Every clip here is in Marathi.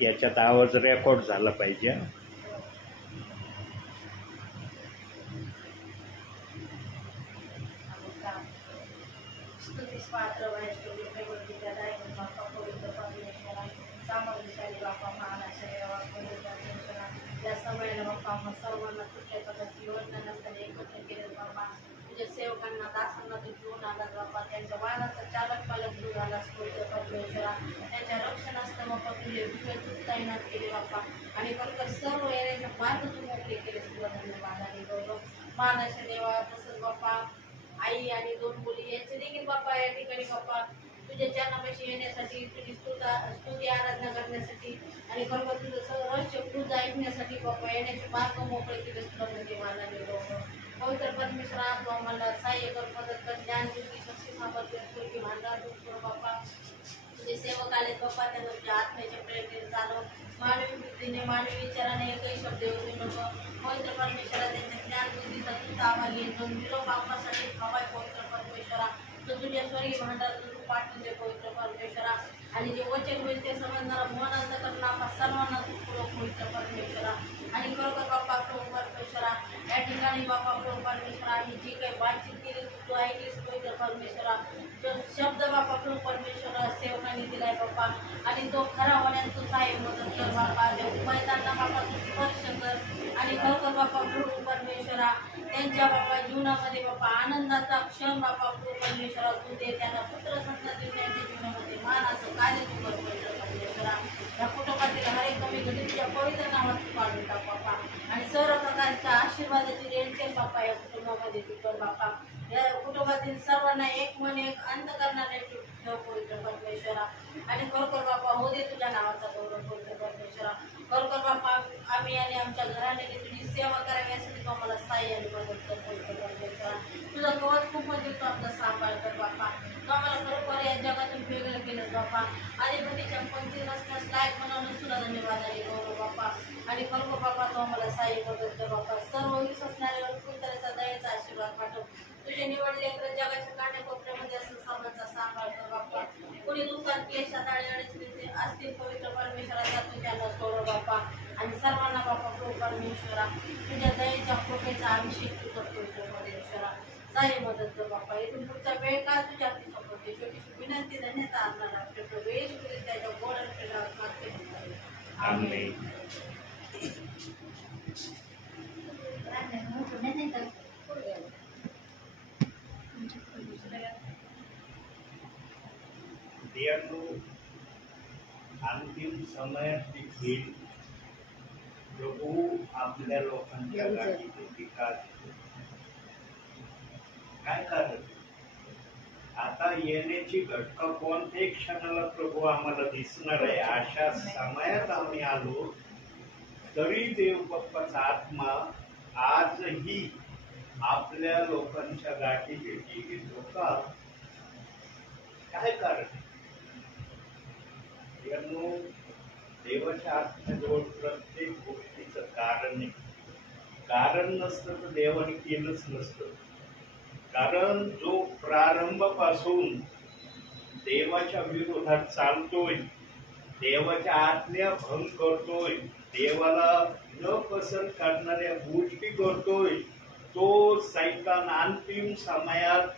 याच्यात आवाज रेकॉर्ड झाला पाहिजे. या सगळ्याला बाप्पा सर्वांना कुठल्या पद्धती योजना नसताना एकत्र केले बाप्पा. तुझ्या सेवकांना दासांना तू घेऊन आलास बाप्पा. त्यांच्या वाहनाचा चालक पालक घेऊन आलास परमेश्वरा. त्यांच्या रक्षणास्तव बाप्पा तुझे विवेक तैनात केले बाप्पा. आणि खरोखर सर्व येण्याचे मार्ग तू मोकळे केले. तुला धन्यवाद आणि गौरव. महानाशा देवा तसंच बाप्पा आई आणि 2 मुली यांचे देखील बाप्पा या ठिकाणी बाप्पा तुझ्या चरणापाशी येण्यासाठी, तुझी स्तुती आराधना करण्यासाठी आणि खरोखर तुझं सर्वोच्च कृत ऐकण्यासाठी बाप्पा येण्याचे मार्ग मोकळे केले. तुला धन्यवाद आणि गौरव. पवित्र परमेश्वरा तू आम्हाला सहाय्य कर, मदत कर, ज्ञान बुद्धी शक्ती सामर्थ्य स्वर्गीय भांडार कर बाप्पा. तुझे सेवक आले बाप्पा, त्यांना तुझ्या आत्म्याच्या प्रेरणेने चालव. मानवी बुद्धीने मानवी विचाराने एकही शब्द येऊ नको. पवित्र परमेश्वरा त्यांच्या ज्ञान बुद्धीचा तुझा आम्हाला येतो. निरोप आत्मासाठी हवाय पवित्र परमेश्वरा. तो तुझ्या स्वर्गीय भांडार तू पाठवून दे पवित्र परमेश्वरा. आणि जे वचन होईल ते समजणारा मन अंतकरण आम्हा सर्वांना तू पुरव पवित्र परमेश्वरा. आणि खरोखर बाप्पा प्रभू परमेश्वरा या ठिकाणी बाप्पा प्रभू परमेश्वरा आम्ही जी काही बातचीत केली तू ऐकलीस पवित्र परमेश्वरा. जो शब्द बाप्पा प्रभू परमेश्वरा सेवकांनी दिलाय बाप्पा आणि तो खरा होण्यास तू सहाय्य मदत कर बाप्पा. त्या मैदानाला बाप्पा तू स्पर्श कर आणि खरोखर बाप्पा प्रभू परमेश्वरा त्यांच्या बाप्पा जीवनामध्ये बाप्पा आनंदाचा क्षण बाप्पा प्रभू परमेश्वरा तू दे. त्यांना पुत्र संतती त्यांच्या जीवनामध्ये मान असं कार्य तू कर पवित्र परमेश्वरा. या कुटुंबातील हर एक कमी गती तुझ्या पवित्र नावात तू काढून टाक बाप्पा. आणि सर्व प्रकारच्या आशीर्वादाची रेणके बाप्पा या कुटुंबामध्ये तू कर बाप्पा. या कुटुंबातील सर्वांना एक मन एक अंत करणारे ठेव पवित्र परमेश्वरा. आणि खरोखर बाप्पा हो दे तुझ्या नावाचा गौरव पवित्र परमेश्वरा. खरोखर बाप्पा आम्ही आणि आमच्या घराने तुझी सेवा करावी यासाठी तू आम्हाला सहाय्य आणि मदत कर पवित्र परमेश्वरा. तुझा कवच खूप म्हणजे तू आपला सांभाळ कर बाप्पा. तू आम्हाला खरोखर या जगातून वेगळं केलं बाप्पा. आधीपतीच्या पंक्ती नसण्यास लायक बनवणं तुला धन्यवाद आणि गौरव बाप्पा. आणि खरोखर बाप्पा तू आम्हाला सहाय्य मदत कर बाप्पा. सर्व विश्वसणाऱ्यावर कुठल्याचा दयेचा आशीर्वाद पाठव. तुझे निवडले जगाच्या कानाकोपऱ्यामध्ये असं सर्वांचा सांभाळ कर बाप्पा. कोणी दुःखात क्लेशात आणि अडचणीत असतील पवित्र परमेश्वराचा तू त्यांना सोडव बाप्पा. आणि सर्वांना बाप्पा प्रभू परमेश्वरा तुझ्या दयेच्या कृपेचा अभिषेक तू कर पवित्र परमेश्वरा. सहाय्य मदत कर बाप्पा. इथून पुढचा वेळ का तुझ्या हाती सोपवते. छोटीशी विनंती धन्यता आणणार आपले प्रभू येशू ख्रिस्त त्याच्या गोड आणि प्रेमात मागते. आमेन. अंतिम समय देखील प्रभू आपल्या लोकांच्या गाठीची टीका काय कारण. आता येण्याची घटका कोणत्याही क्षणाला प्रभू आम्हाला दिसणार आहे. अशा समयात आम्ही आलो तरी देव बाप्पाचा आत्मा आजही आपल्या लोकांच्या गाठी भेटी घेतो का. काय कारण. देवाच्या आत्म्याजवळ प्रत्येक गोष्टीचं कारण आहे. कारण नसतं तर देवाने केलंच नसतं. कारण जो प्रारंभापासून देवाच्या विरोधात चालतोय, देवाच्या आज्ञा भंग करतोय, देवाला न पसंत करणाऱ्या गोष्टी करतोय, तो सैतान अंतिम समयात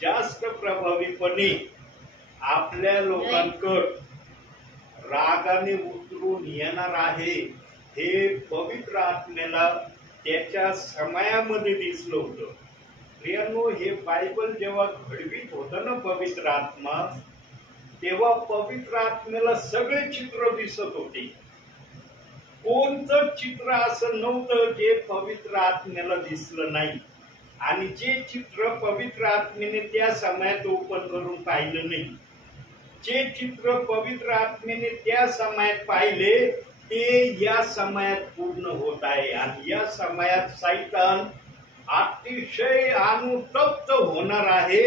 जास्त प्रभावीपणे आपल्या लोकांकडे रागाने उतरून येणार आहे. हे पवित्र आत्म्याला त्याच्या समयामध्ये दिसलं होतं. प्रियांनो, हे बायबल जेव्हा घडवीत होतं ना पवित्र आत्मा, तेव्हा पवित्र आत्म्याला सगळे चित्र दिसत होते. कोणतं चित्र असं नव्हतं जे पवित्र आत्म्याला दिसलं नाही. आणि जे चित्र पवित्र आत्म्याने त्या समयात ओपन करून पाहिलं नाही, जे चित्र पवित्र आत्म्याने त्या समयात पाहिले ते या समयात पूर्ण होत आहे. आणि या समयात सैतान अतिशय अनुतप्त होणार आहे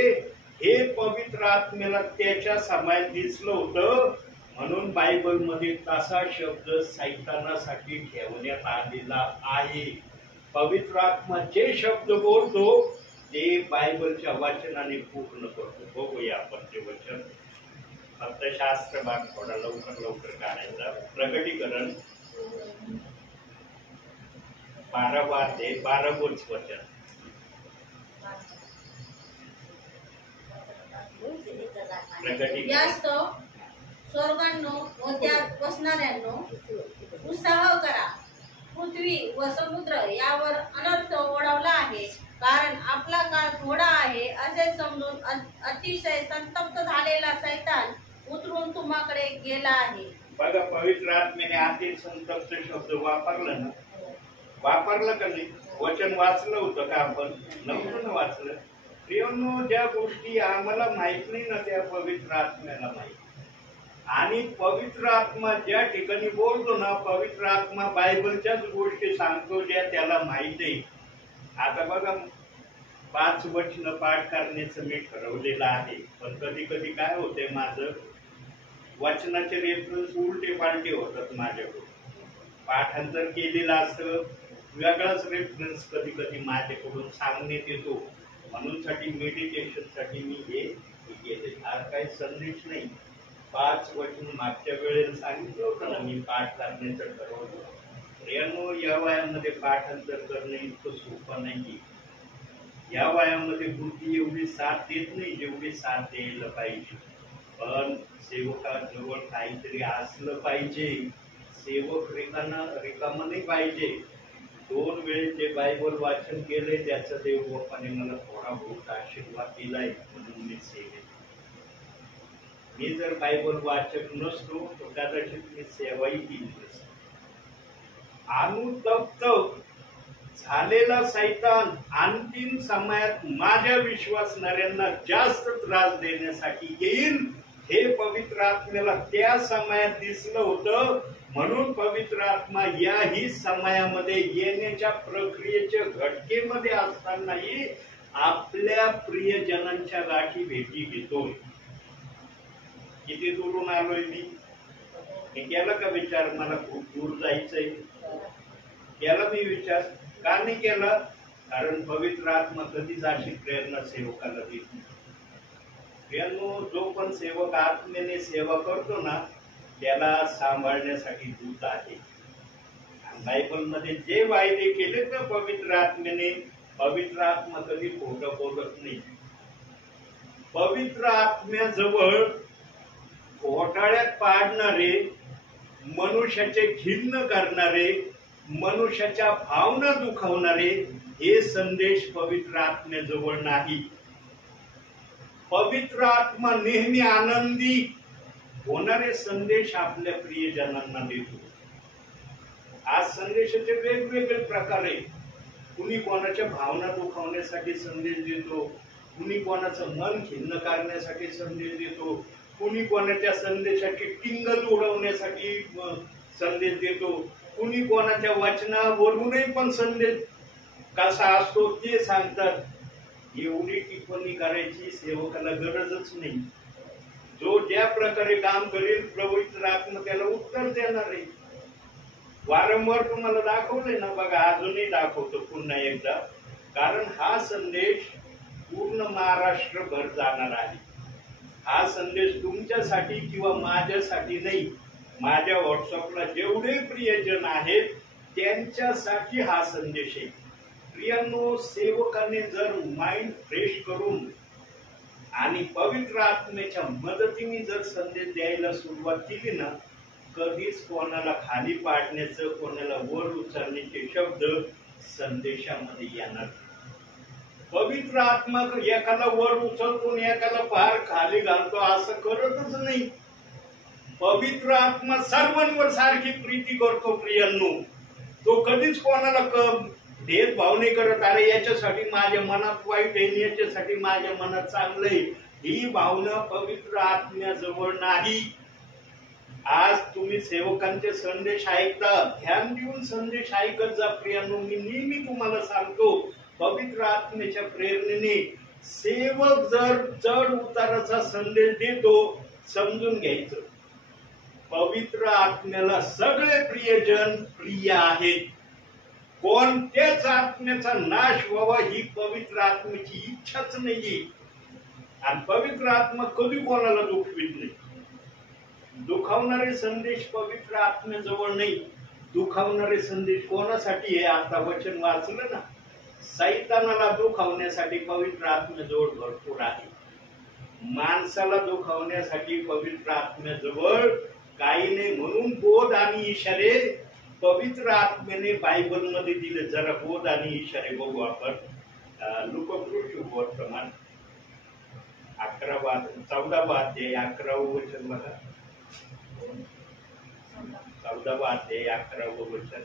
हे पवित्र आत्म्याला त्याच्या समयात दिसलं होतं. म्हणून बायबलमध्ये तसा शब्द सैतानासाठी ठेवण्यात आलेला आहे. पवित्र आत्मा जे शब्द बोलतो ते बायबलच्या वाचनाने पूर्ण करतो. बघूया आपण ते वचन. फक्त शास्त्र भाग थोडा लवकर काढायचा. प्रकटीकरण 12 वचन. प्रकटीकरण यास्तव स्वर्गांनो व त्यात बसणाऱ्यांनो उत्साह करा. पृथ्वी व समुद्र यावर अनर्थ ओढवला आहे, कारण आपला काळ थोडा आहे असे समजून अतिशय संतप्त झालेला सैतान उतरून तुम्हाकडे गेला आहे. बघा, पवित्र आत्म्याने अति संतप्त शब्द वापरला का नाही? वचन वाचलं होतं का आपण? नव्हतं ना वाचलं. प्रियांनो, ज्या गोष्टी आम्हाला माहित नाही ना त्या पवित्र आत्म्याला माहित. आणि पवित्र आत्मा ज्या ठिकाणी बोलतो ना, पवित्र आत्मा बायबलच्याच गोष्टी सांगतो ज्या त्याला माहित आहे. आता बघा, 5 वचन पाठ करण्याचं मी ठरवलेलं आहे, पण कधी कधी काय होते, माझं वचनाचे रेफरन्स उलटे पालटे होतात माझ्याकडून. पाठांतर केलेलं असतं, वेगळाच रेफरन्स कधी कधी माझ्याकडून सांगण्यात येतो. म्हणून मेडिटेशन साठी मी हे केले. आज काही संदेश नाही, 5 वचन मागच्या वेळेला सांगितलं होतं ना मी पाठ करण्याचं ठरवलं. प्रियांनो, या वयामध्ये पाठांतर करणे इतकं सोपं नाही. या वयामध्ये बुद्धी एवढी साथ देत नाही जेवढी साथ द्यायला पाहिजे. पण सेवकाजवळ काहीतरी असलं पाहिजे. सेवक रिकामा नाही पाहिजे. 2 वेळेस जे बायबल वाचन केले त्याचा देव बाप्पाने मला थोडा बहुत आशीर्वाद दिलाय, म्हणून मी सेवेत. मी जर बायबल वाचक नसतो तर कदाचित मी सेवाही केली नसते. अनुतप्त झालेला सैतान अंतिम समयात माझ्या विश्वासणाऱ्यांना जास्त त्रास देण्यासाठी येईल हे पवित्र आत्म्याला त्या समयात दिसलं होतं. म्हणून पवित्र आत्मा याही समयामध्ये येण्याच्या प्रक्रियेच्या घटकेमध्ये असतानाही आपल्या प्रियजनांच्या गाठी भेटी घेतोय. किती दूरून आलोय मी केला का विचार? मला खूप दूर जायचंय. केला मी विचार? का नाही केला? कारण पवित्र आत्मा कधीच अशी प्रेरणा सेवकाला देत नाही. जो पण सेवक आत्म्याने सेवा करतो ना त्याला सांभाळण्यासाठी दूत आहे. बायबल मध्ये जे वायदे केले ना पवित्र आत्म्याने, पवित्र आत्मा कधी खोटं बोलत नाही. पवित्र आत्म्याजवळ घोटाळ्यात पाडणारे, मनुष्याचे खिन्न करणारे, मनुष्याच्या भावना दुखावणारे हे संदेश पवित्र आत्म्याजवळ नाही. पवित्र आत्मा नेहमी आनंदी होणारे संदेश आपल्या प्रियजनांना देतो. आज संदेशाचे वेगवेगळे प्रकार आहेत. कुणी कोणाच्या भावना दुखावण्यासाठी संदेश देतो, कुणी कोणाचं मन खिन्न करण्यासाठी संदेश देतो, कुणी कोणाच्या संदेशाची टिंगल उडवण्यासाठी संदेश देतो, कुणी कोणाच्या वचनावरूनही पण संदेश कसा असतो ते सांगतात. एवढी टिप्पणी करायची सेवकाला गरजच नाही. जो ज्या प्रकारे काम करेल पवित्र आत्मा त्याला उत्तर देणार आहे. वारंवार तुम्हाला दाखवलंय ना, बघा अजूनही दाखवतो पुन्हा एकदा. कारण हा संदेश पूर्ण महाराष्ट्रभर जाणार आहे. हा संदेश तुमच्यासाठी किंवा माझ्यासाठी नाही, माझ्या व्हॉट्सअपला जेवढे प्रियजन आहेत त्यांच्यासाठी हा संदेश आहे. प्रियांनो, सेवकाने जर माइंड फ्रेश करून आणि पवित्र आत्म्याच्या मदतीने जर संदेश द्यायला सुरुवात केली ना, कधीच कोणाला खाली पाडण्याचं, कोणाला वर उचलण्याचे शब्द संदेशामध्ये येणार. पवित्र आत्मा एकाला वर उचलतो, एकाला फार खाली घालतो असं करतच नाही. पवित्र आत्मा सर्वांवर सारखी प्रीती करतो. प्रियांनो, तो कधीच कोणाला भेदभाव नाही करत. अरे याच्यासाठी माझ्या मनात वाईट आहे, याच्यासाठी माझ्या मनात चांगलं आहे, ही भावना पवित्र आत्म्याजवळ नाही. आज तुम्ही सेवकांचे संदेश ऐकता, ध्यान देऊन संदेश ऐकत जा. प्रियांनो, मी नेहमी तुम्हाला सांगतो, पवित्र आत्म्याच्या प्रेरणेने सेवक जर चढ उताराचा संदेश देतो, समजून घ्यायचं पवित्र आत्म्याला सगळे प्रियजन प्रिय आहेत. कोणत्याच आत्म्याचा नाश व्हावा ही पवित्र आत्म्याची इच्छाच नाहीये. आणि पवित्र आत्मा कधी कोणाला दुखवित नाही. दुखावणारे संदेश पवित्र आत्म्याजवळ नाही. दुखावणारे संदेश कोणासाठी आहे? आता वचन वाचलं ना, सैतानाला दुखावण्यासाठी पवित्र आत्म्याजवळ भरपूर आहे. माणसाला दुखावण्यासाठी पवित्र आत्म्याजवळ काही नाही. म्हणून बोध आणि इशारे पवित्र आत्म्याने बायबल मध्ये दिले. जरा बोध आणि इशारे बघू आपण. लूकाकृष्ण वर्तमान 14वा अध्याय 11वं वचन बघा. 14वा अध्याय 11वं वचन.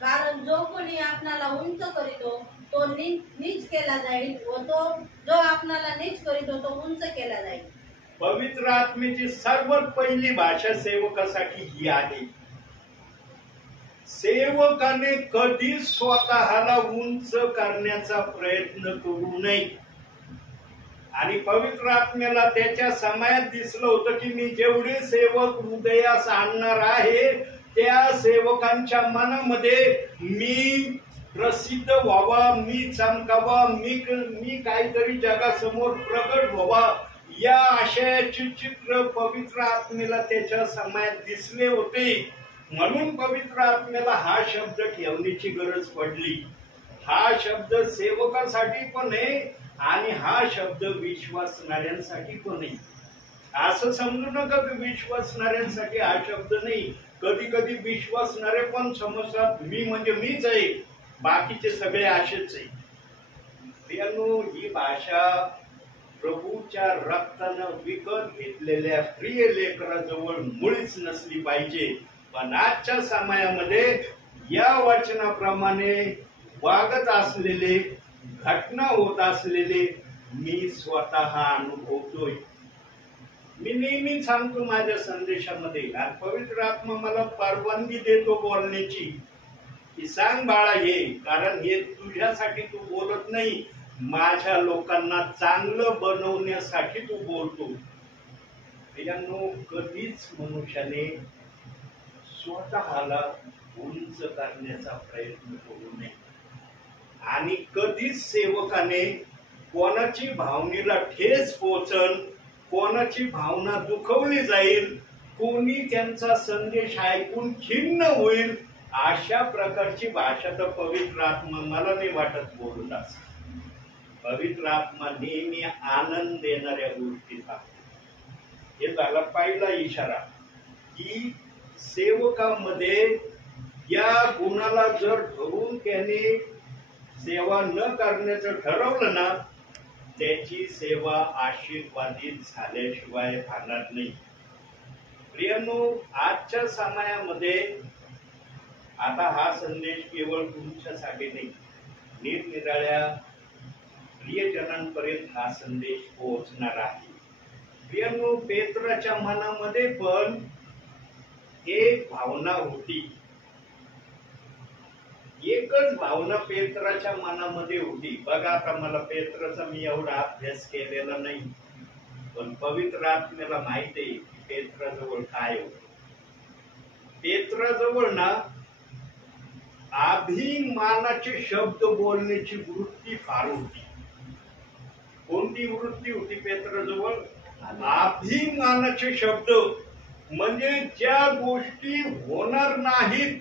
कारण जो कोणी आपणाला उंच करीतो तो नीच केला जाईल, व तो जो आपणाला नीच करीतो तो उंच केला जाईल. पवित्र आत्म्याची सर्वात पहिली भाषा सेवकासाठी ही आहे. सेवकाने कधी स्वतःला उंच करण्याचा प्रयत्न करू नये. आणि पवित्र आत्म्याला त्याच्या समयात दिसलं होतं की मी जेवढे सेवक हृदयास आणणार आहे त्या सेवकांच्या मनामध्ये मी प्रसिद्ध व्हावा, मी चमकावा, मी काहीतरी जगासमोर प्रगट व्हावा, या आशयाचे चित्र पवित्र आत्म्याला त्याच्या समयात दिसले होते. म्हणून पवित्र आत्म्याला हा शब्द ठेवण्याची गरज पडली. हा शब्द सेवकांसाठी पण आहे आणि हा शब्द विश्वासणाऱ्यांसाठी पण आहे. असं समजू नका की विश्वासणाऱ्यांसाठी हा शब्द नाही. कधी कधी विश्वासणारे पण समजतात मी म्हणजे मीच आहे, बाकीचे सगळे असेच आहे. प्रियांनो, ही भाषा प्रभूच्या रक्तानं विकत घेतलेल्या प्रिय लेकराजवळ मुळीच नसली पाहिजे. पण आजच्या समयामध्ये या वचनाप्रमाणे वागत असलेले, घटना होत असलेले मी स्वतः अनुभवतोय. मी नेहमी सांगतो माझ्या संदेशामध्ये, आणि पवित्र आत्मा मला परवानगी देतो बोलण्याची की सांग बाळा हे, कारण हे तुझ्यासाठी तू बोलत नाही, माझ्या लोकांना चांगलं बनवण्यासाठी तू बोलतो. प्रियांनो, कधीच मनुष्याने स्वतःला उंच करण्याचा प्रयत्न करू नये. आणि कधीच सेवकाने कोणाची भावनेला ठेस पोचन, कोणाची भावना दुखवली जाईल, कोणी त्यांचा संदेश ऐकून खिन्न होईल, अशा प्रकारची भाषा तर पवित्र आत्मा मला नाही वाटत बोलून असं. पवित्र आत्मा नेहमी आनंद देणाऱ्या गोष्टी सांगतो. हे झाला पहिला इशारा की सेवकामध्ये या गुणाला जर धरून त्याने सेवा न करण्याचं ठरवलं ना, त्याची सेवा आशीर्वादित झाल्याशिवाय राहणार नाही. प्रियांनो, आजच्या समयामध्ये आता हा संदेश केवळ तुमच्यासाठी नाही, निरनिराळ्या प्रियजनांपर्यंत हा संदेश पोहोचणार आहे. प्रियांनो, पेत्राच्या मनामध्ये पण एक भावना होती, एकच भावना पेत्राच्या मनामध्ये होती. बघा, आता मला पेत्राचा मी एवढा अभ्यास केलेला नाही, पण पवित्र आत्म्याला माहिती आहे की पेत्राजवळ काय होत. पेत्राजवळ ना अभिमानाचे शब्द बोलण्याची वृत्ती फार होती. कोणती वृत्ती होती पेत्राजवळ? अभिमानाचे शब्द. म्हणजे ज्या गोष्टी होणार नाहीत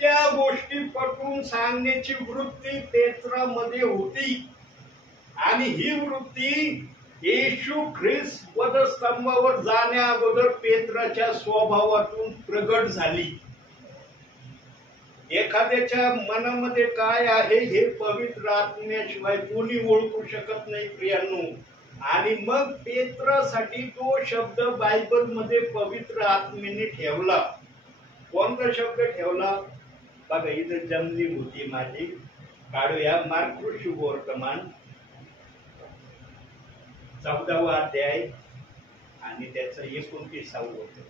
त्या गोष्टी पटवून सांगण्याची वृत्ती पेत्रामध्ये होती. आणि ही वृत्ती येशू ख्रिस्त वधस्तंभावर जाण्या अगोदर पेत्राच्या स्वभावातून प्रगट झाली. एखाद्याच्या मनामध्ये काय आहे हे पवित्र आत्म्याशिवाय कोणी ओळखू शकत नाही प्रियांनो. आणि मग पेत्रासाठी तो शब्द बायबल मध्ये पवित्र आत्म्याने ठेवला. कोणता शब्द ठेवला? बघा, इथं जमली होती माझी, काढूया. मार्क शुभवर्तमान 14वा अध्याय आणि त्याचं 29वा वचन.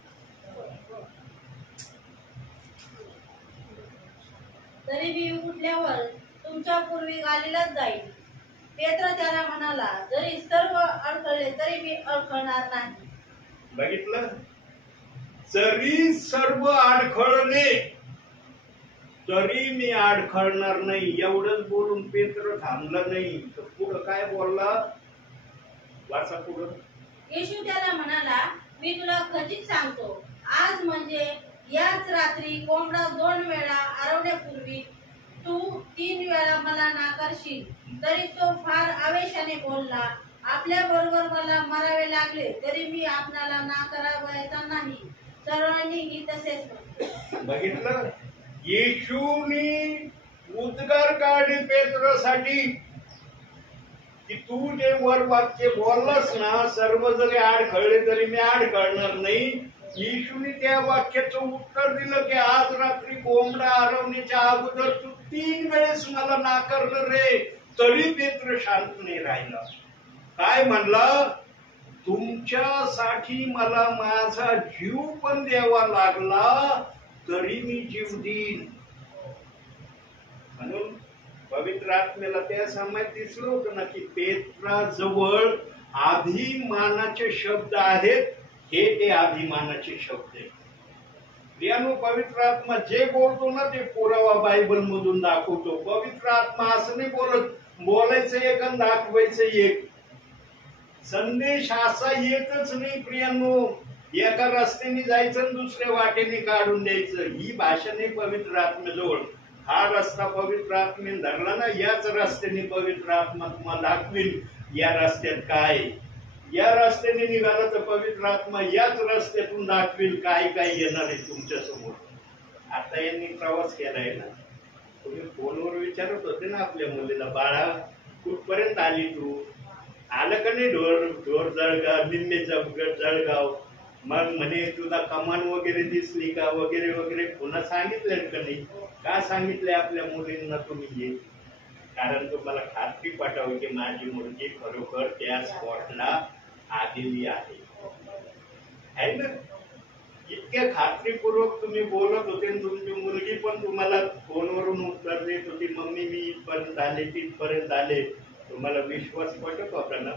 तरी मी उठल्यावर तुमच्या पूर्वी गालीलाच जाईल. पेत्र त्याला म्हणाला, जरी सर्व अडखळले तरी मी अडखळणार नाही. बघितलं, जरी सर्व अडखळले तरी मी अडखळणार नाही. एवढंच बोलून पेत्र थांबला नाही, तर पुढं काय बोलला? वाचा पुढं. येशू त्याला म्हणाला, मी तुला खचित सांगतो, आज म्हणजे याच रात्री कोंबडा 2 वेळा आरवण्यापूर्वी तू 3 वेळा मला नाकारशील. तरी तो फार आवेशाने बोलला, आपल्या बरोबर मला मरावे लागले तरी मी आपणाला नाकारायचा नाही. सर्वांनीही तसेच म्हटले. बघितलं, येशूनी उद्गार काढले पेत्रासाठी की तू जे वर वाक्य बोललास ना, सर्व जरी आडखळले तरी मी आडखळणार नाही. येशूने त्या वाक्याचं उत्तर दिलं की आज रात्री कोंबडा आरवण्याच्या अगोदर तू 3 वेळेस मला नाकारलं रे. तरी पेत्र शांत नाही राहिला. काय म्हणला, तुमच्यासाठी मला माझा जीव पण द्यावा लागला तरी मी जीव देईन. म्हणून पवित्र आत्म्याला त्या समयात दिसलं होतं ना की पेत्राजवळ अभिमानाचे शब्द आहेत. हे ते अभिमानाचे शब्द आहेत. प्रियानो, पवित्र आत्मा जे बोलतो ना ते पुरावा बायबल मधून दाखवतो. पवित्र आत्मा असं नाही बोलत, बोलायचं एक आणि दाखवायचं एक. संदेश असा येतच नाही प्रियांनो, एका रस्त्याने जायचं आणि दुसऱ्या वाटेने काढून द्यायचं. ही भाषा नाही पवित्र आत्म्याजवळ. हा रस्ता पवित्र आत्म्याने धरला ना, याच रस्त्याने पवित्र आत्मा तुम्हाला दाखवील या रस्त्यात काय. या रस्त्याने निघाला तर पवित्र आत्मा याच रस्त्यातून दाखवील काय काय येणार आहे तुमच्या समोर. आता यांनी प्रवास केलाय ना, तुम्ही फोनवर विचारत होते ना आपल्या मुलीला, बाळा कुठपर्यंत आली तू, आलं का नाही ढोर जळगाव, निम्मे जळगाव. मग म्हणे तुला कमान वगैरे दिसली का वगैरे वगैरे. पुन्हा सांगितलं का नाही? का सांगितलंय आपल्या मुलींना तुम्ही ये? कारण तुम्हाला खात्री पाठावी की माझी मुलगी खरोखर त्या स्पॉटला आलेली आहे ना. इतक्या खात्रीपूर्वक तुम्ही बोलत होते, तुमची मुलगी पण तुम्हाला फोनवरून उत्तर देत होती, मम्मी मी इथपर्यंत आले तिथपर्यंत आले. तुम्हाला विश्वास पटत होता ना.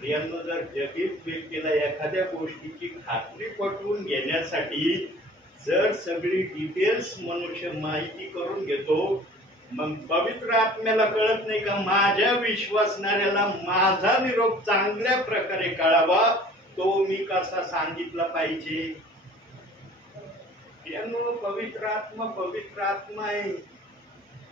प्रियांनो, जर जगीत व्यक्तीला एखाद्या गोष्टीची खात्री पटवून घेण्यासाठी जर सगळी डिटेल्स मनुष्य माहिती करून घेतो, मग पवित्र आत्म्याला कळत नाही का माझ्या विश्वासणाऱ्याला माझा निरोप चांगल्या प्रकारे कळावा, तो मी कसा सांगितला पाहिजे. पवित्र आत्मा आहे.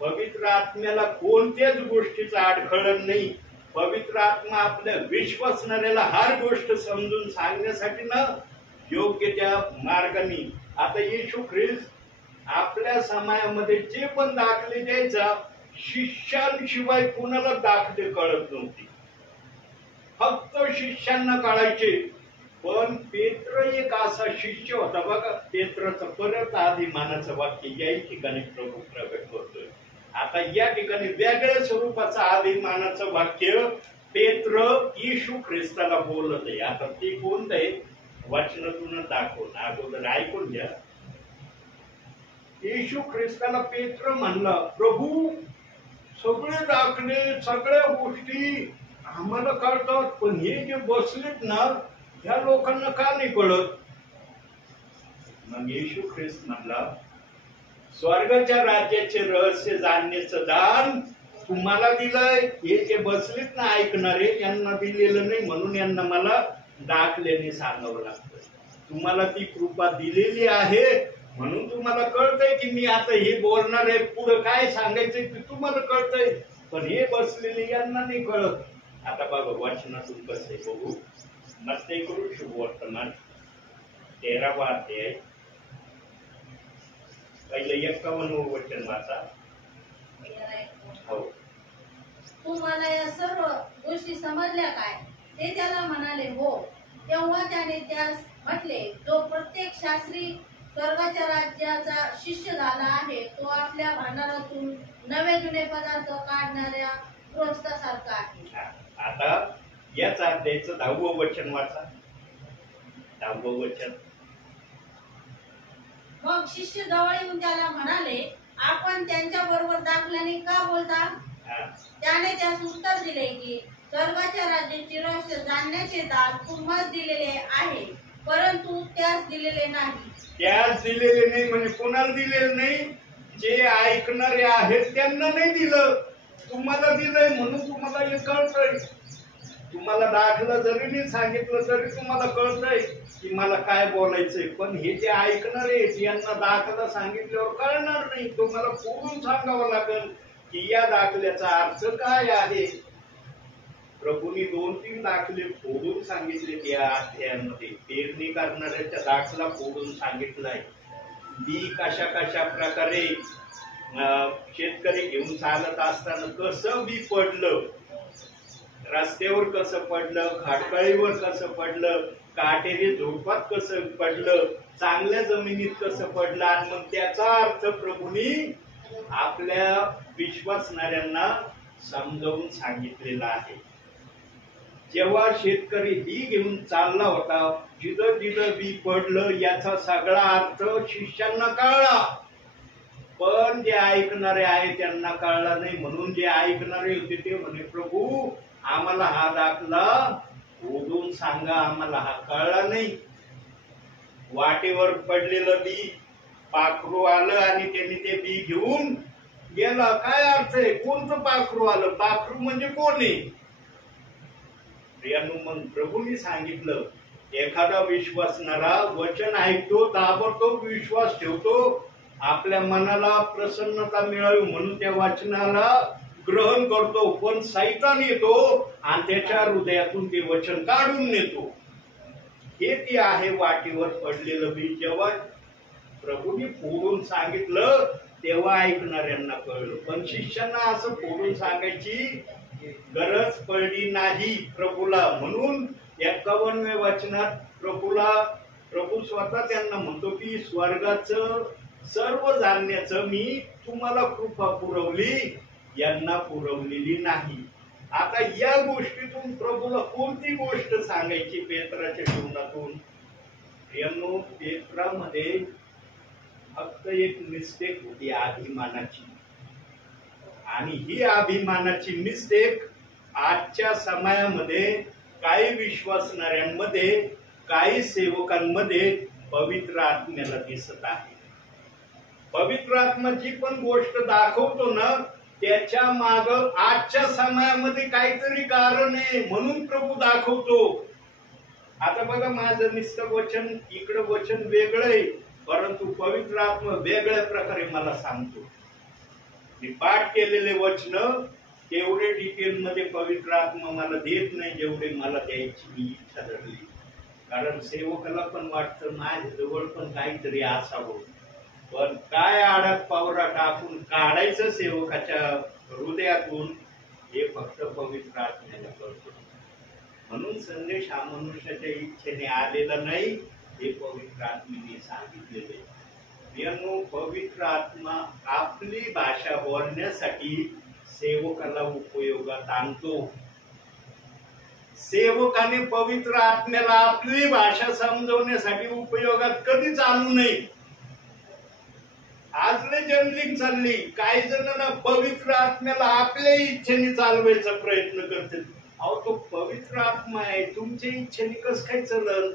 पवित्र आत्म्याला कोणत्याच गोष्टीचं आडखळण नाही. पवित्र आत्मा आपल्या विश्वासणाऱ्याला हर गोष्ट समजून सांगण्यासाठी ना योग्य त्या मार्गाने. आता येशू ख्रिस्त आपल्या समाजामध्ये जे पण दाखले द्यायचा, शिष्यांशिवाय कुणाला दाखले कळत नव्हते, फक्त शिष्यांना कळायचे. पण पेत्र एक असा शिष्य होता बघा. पेत्राचं परत अभिमानाचं वाक्य याही ठिकाणी प्रभू प्रकट करतोय. आता या ठिकाणी वेगळ्या स्वरूपाचं अभिमानाचं वाक्य पेत्र येशू ख्रिस्ताला बोलत आहे. आता ते कोणतं आहे वचनातून दाखवून अगोदर ऐकून घ्या. येशू ख्रिस्ताला पेत्र म्हणला, प्रभू सगळे दाखले सगळ्या गोष्टी आम्हाला कळतात, पण हे जे बसलेत ना ह्या लोकांना का नाही कळत? मग येशू ख्रिस्त म्हणला, स्वर्गाच्या राज्याचे रहस्य जाणण्याचं दान तुम्हाला दिलंय. हे जे बसलेत ना ऐकणारे यांना दिलेलं नाही, म्हणून यांना मला दाखल्याने सांगावं लागतं. तुम्हाला ती कृपा दिलेली आहे म्हणून तुम्हाला कळतंय की मी आता हे बोलणार आहे, पुढे काय सांगायचंय ते तुम्हाला कळतंय, पण हे बसलेले यांना नाही कळत. आता बघा वाचनातून कसं आहे बघू. मत्ती शुभवर्तमान 13वा अध्याय पहिले 51 वचन वाचा. हो. तू मला या सर्व गोष्टी समजल्या काय? ते त्याला म्हणाले, हो. तेव्हा त्याने त्यास म्हटले, जो प्रत्येक शास्त्री स्वर्गाच्या राज्याचा शिष्य झाला आहे तो आपल्या भांडारातून नवे जुने पदार्थ काढणाऱ्या गृहस्थासारखा आहे. आता याच अध्यायाचं 10वं वचन वाचा. 10वं वचन. मग शिष्य जवळ येऊन त्याला म्हणाले, आपण त्यांच्या बरोबर दाखल्याने का बोलता? त्याने त्यास उत्तर दिले की स्वर्गाच्या राज्याचे रहस्य जाणण्याचे दान तुम्हास दिलेले आहे, परंतु त्यास दिलेले नाही. त्यास दिलेले नाही म्हणजे कोणाला दिलेलं नाही? जे ऐकणारे आहेत त्यांना नाही दिलं, तुम्हाला दिलंय म्हणून तुम्हाला हे कळतंय. तुम्हाला दाखला जरी नाही सांगितलं तरी तुम्हाला कळतंय की मला काय बोलायचंय, पण हे जे ऐकणार आहेत यांना दाखला सांगितल्यावर कळणार नाही. तुम्हाला पुढून सांगावं लागेल की या दाखल्याचा अर्थ काय आहे. प्रभूंनी 2-3 दाखले फोडून सांगितले या अध्यायांमध्ये. पेरणी करणाऱ्याच्या दाखला फोडून सांगितलाय. बी कशा कशा प्रकारे शेतकरी घेऊन चालत असताना कसं बी पडलं, रस्त्यावर कसं पडलं, खडकाळीवर कसं पडलं, काटेरी झोपात कसं पडलं, चांगल्या जमिनीत कसं पडलं, आणि मग त्याचा अर्थ प्रभूंनी आपल्या विश्वासणाऱ्यांना समजावून सांगितलेला आहे. जेव्हा शेतकरी बी घेऊन चालला होता, जिथं जिथं बी पडलं याचा सगळा अर्थ शिष्यांना कळला, पण जे ऐकणारे आहे त्यांना कळला नाही. म्हणून जे ऐकणारे होते ते म्हणे, प्रभू आम्हाला हा दाखला ओढून सांगा, आम्हाला हा कळला नाही. वाटेवर पडलेलं बी पाखरू आलं आणि त्यांनी ते बी घेऊन गेला. काय अर्थ आहे? कोणतं पाखरू आलं? पाखरू म्हणजे कोण आहे? मग प्रभूंनी सांगितलं, एखादा विश्वासणारा वचन ऐकतो, ताबडतोब विश्वास ठेवतो, आपल्या मनाला प्रसन्नता मिळावी म्हणून त्या वचनाला ग्रहण करतो, पण सैतान येतो आणि त्याच्या हृदयातून ते वचन काढून नेतो. हे ते आहे वाटेवर पडलेलं बी. जेव्हा प्रभूंनी फोडून सांगितलं तेव्हा ऐकणाऱ्यांना कळलं, पण शिष्यांना असं फोडून सांगायची गरज पडली नाही प्रभूला. म्हणून 51व्या वचनात प्रभू स्वतः त्यांना म्हणतो की स्वर्गाचं सर्व जाणण्याचं मी तुम्हाला कृपा पुरवली, यांना पुरवलेली नाही. आता या गोष्टीतून प्रभूला कोणती गोष्ट सांगायची पेत्राच्या जीवनातून? पेत्रामध्ये फक्त एक मिस्टेक होती, अभिमानाची. आणि ही अभिमानाची मिस्टेक आजच्या समयामध्ये काही विश्वासणाऱ्यांमध्ये, काही सेवकांमध्ये पवित्र आत्म्याला दिसत आहे. पवित्र आत्म्याची पण गोष्ट दाखवतो ना, त्याच्या माग आजच्या समयामध्ये काहीतरी कारण आहे म्हणून प्रभू दाखवतो. आता बघा, माझं नुसतं वचन इकडं वचन वेगळं आहे, परंतु पवित्र आत्मा वेगळ्या प्रकारे मला सांगतो. मी पाठ केलेले वचन तेवढे डिटेल मध्ये पवित्र आत्मा मला देत नाही जेवढे मला द्यायची मी इच्छा धरली. कारण सेवकाला पण वाटतं माझ्याजवळ पण काहीतरी असावं, पण काय आडात पावरा टाकून काढायचं सेवकाच्या हृदयातून हे फक्त पवित्र आत्म्याला कळतं. म्हणून संदेश हा मनुष्याच्या इच्छेने आलेला नाही, हे पवित्र आत्म्याने सांगितलेले. पवित्र आत्मा आपली भाषा बोलण्यासाठी सेवकाला उपयोगात आणतो. सेवकाने पवित्र आत्म्याला आपली भाषा समजवण्यासाठी उपयोगात कधीच आणू नये. आजले जमलिंग चालली, काही जण पवित्र आत्म्याला आपल्या इच्छेने चालवायचा प्रयत्न करतात. अहो, तो पवित्र आत्मा आहे, तुमच्या इच्छेने कसं काय चालल?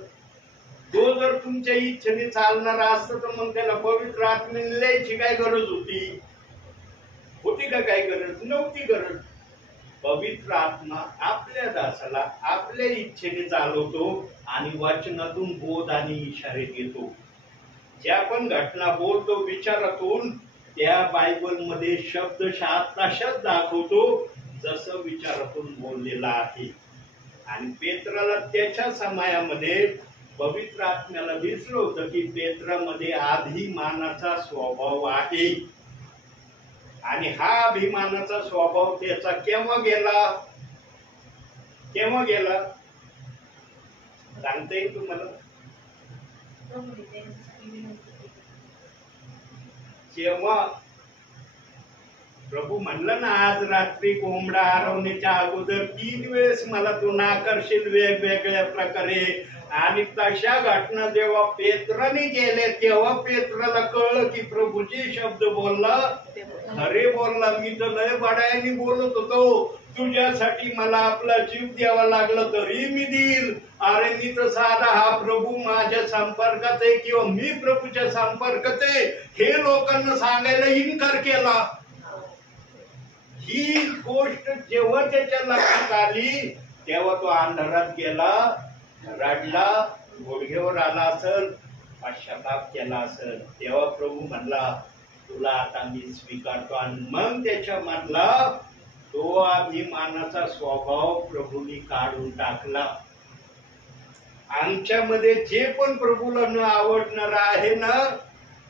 तो जर तुमच्या इच्छेने चालणारा असतं तर मग त्याला पवित्र आत्म्याने लिहायची काय गरज होती? का काय गरज नव्हती गरज. पवित्र आत्मा आपल्या दासाला आपल्या इच्छेने चालवतो आणि वचनातून बोध आणि इशारे देतो. ज्या पण घटना बोलतो विचारातून, त्या बायबलमध्ये शब्दशः तशाच दाखवतो जसं विचारातून बोललेला आहे. आणि पेत्राला त्याच्या समयामध्ये पवित्र आत्म्याला दिसलं होतं की पेत्रामध्ये अभिमानाचा स्वभाव आहे. आणि हा अभिमानाचा स्वभाव त्याचा केव्हा गेला सांगता येईल तुम्हाला? जेव्हा प्रभू म्हणलं ना, आज रात्री कोंबडा हरवण्याच्या अगोदर 3 वेळेस मला तू नाकारशील वेगवेगळ्या प्रकारे. आणि तशा घटना जेव्हा पेत्राने केल्या तेव्हा पेत्राला कळलं की प्रभू जे शब्द बोलला खरे बोलला. मी तर लय बडायाने बोलत होतो, तुझ्यासाठी मला आपला जीव द्यावा लागला तरी मी देईल. अरे मी तर साधा हा प्रभू माझ्या संपर्कात आहे किंवा मी प्रभूच्या संपर्कात आहे हे लोकांना सांगायला इन्कार केला. ही गोष्ट जेव्हा त्याच्या लक्षात आली तेव्हा तो अंधारात गेला, रडला, गुडघ्यावर आला असेल, पश्चाताप केला असेल, तेव्हा प्रभू म्हणला तुला आता मी स्वीकारतो. आणि मग त्याच्या मधला तो अभिमानाचा स्वभाव प्रभूंनी काढून टाकला. आमच्यामध्ये जे पण प्रभूला न आवडणार आहे ना,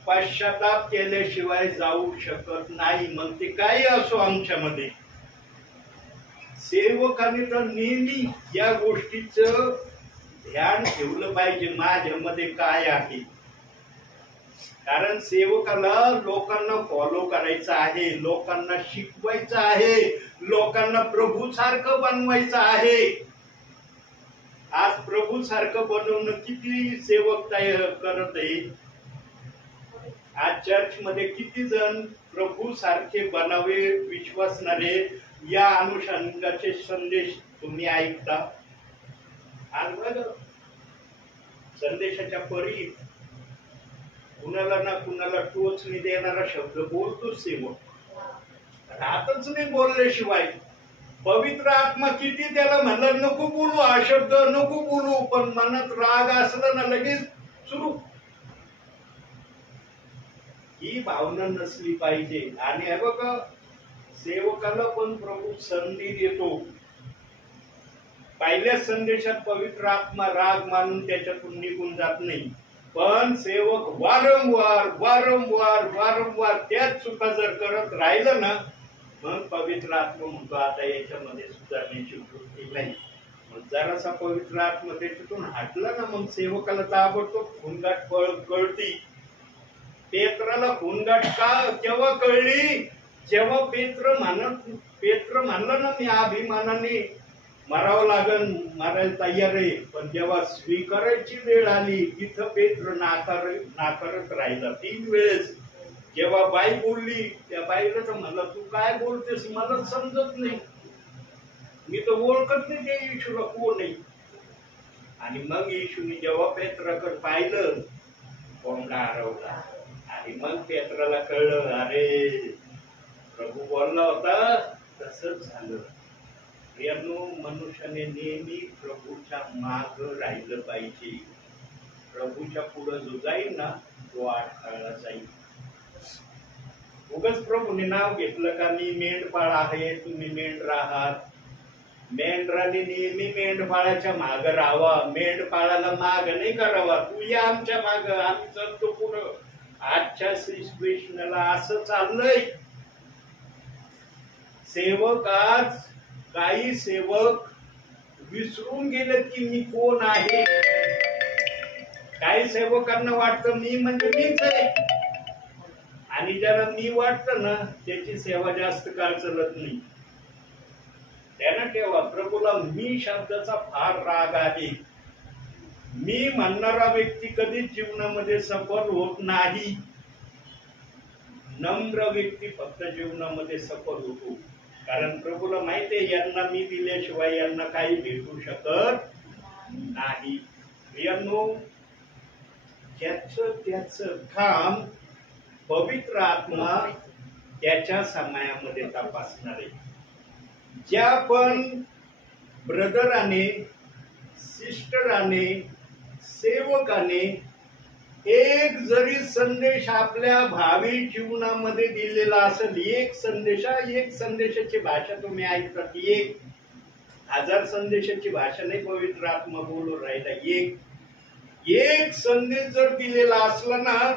पश्चाताप केल्याशिवाय जाऊ शकत नाही. मग ते काही असो आमच्यामध्ये. सेवकाने तर नेहमी या गोष्टीचं ध्यान ठेवलं पाहिजे, माझ्यामध्ये काय आहे. कारण सेवकाला लोकांना फॉलो करायचं आहे, लोकांना शिकवायचं आहे, लोकांना प्रभू सारखं बनवायचं आहे. आज प्रभू सारखं बनवणं किती सेवक करत आहे. आज चर्च मध्ये किती जण प्रभू सारखे बनावे विश्वासणारे या अनुषंगाचे संदेश तुम्ही ऐकता. आज बघ संदेशाच्या परीत कुणाला ना कुणाला टोचणी देणारा शब्द बोलतो सेवक. राहतच नाही बोलल्याशिवाय. पवित्र आत्मा किती त्याला म्हणलं नको बोलू, हा शब्द नको बोलू, पण मनात राग असला ना लगेच सुरू. ही भावना नसली पाहिजे. आणि हे बघा सेवकाला पण प्रभू संधी देतो. पहिल्या संदेशात पवित्र आत्मा राग मानून त्याच्यातून निघून जात नाही, पण सेवक वारंवार वारंवार वारंवार त्याच चुका जर करत राहिलं ना, मग पवित्र आत्मा म्हणतो आता याच्यामध्ये सुधारण्याची वृत्ती नाही. मग जरासा पवित्र आत्मा त्याच्यातून हटला ना, मग सेवकाला ताबडतोब खूनगाठ कळती. पेत्राला खूनगाठ का केव्हा कळली? जेव्हा पेत्र म्हणलं ना मी अभिमानाने मरावं लागन, मारायला तयार आहे, पण जेव्हा स्वीकारायची वेळ आली तिथं पेत्र नाकारत राहिला. 3 वेळेस जेव्हा बाई बोलली त्या बाईला तर म्हणलं तू काय बोलतेस मला समजत नाही, मी तर ओळखत नाही ते येशूला कोण आहे. आणि मग येशूने जेव्हा पेत्राकडे पाहिलं कोंबडा हरवला. आणि मग पेत्राला कळलं अरे प्रभू बोलला होता तसंच झालं. प्रियांनो, मनुष्याने नेहमी प्रभूच्या माग राहिलं पाहिजे. प्रभूच्या पुढे जो जाईल ना तो अडथळा जाईल. उगाच प्रभूने नाव घेतलं का मी मेंढपाळ आहे, तुम्ही मेंढरा आहात. मेंढराने नेहमी मेंढपाळाच्या माग राहावा, मेंढपाळाला माग नाही करावा. तू या आमच्या माग, आम्ही चलतो पुढं. आजच्या सिच्युएशनला असं चाललंय. सेवक आज काही सेवक विसरून गेलेत की मी कोण आहे. काही सेवकांना वाटतं मी म्हणजे मीच आहे. आणि ज्याला मी वाटतं ना त्याची सेवा जास्त काळ चलत नाही. त्यांना ठेवा प्रभूला मी शब्दाचा फार राग आहे. मी म्हणणारा व्यक्ती कधीच जीवनामध्ये सफल होत नाही. नम्र व्यक्ती फक्त जीवनामध्ये सफल होतो. कारण प्रभूला माहिती आहे यांना मी दिल्याशिवाय यांना काही भेटू शकत नाही. प्रियांनो, त्याच काम पवित्र आत्मा त्याच्या समयामध्ये तपासणार आहे. ज्या पण ब्रदराने, सिस्टराने, सेवकाने एक जरी संदेश आपल्या भावी जीवनामध्ये दिलेला असेल, एक संदेशाची भाषा तुम्ही ऐकतात, 1000 संदेशाची भाषा नाही पवित्र आत्मा बोलून राहिला. एक संदेश जर दिलेला असला ना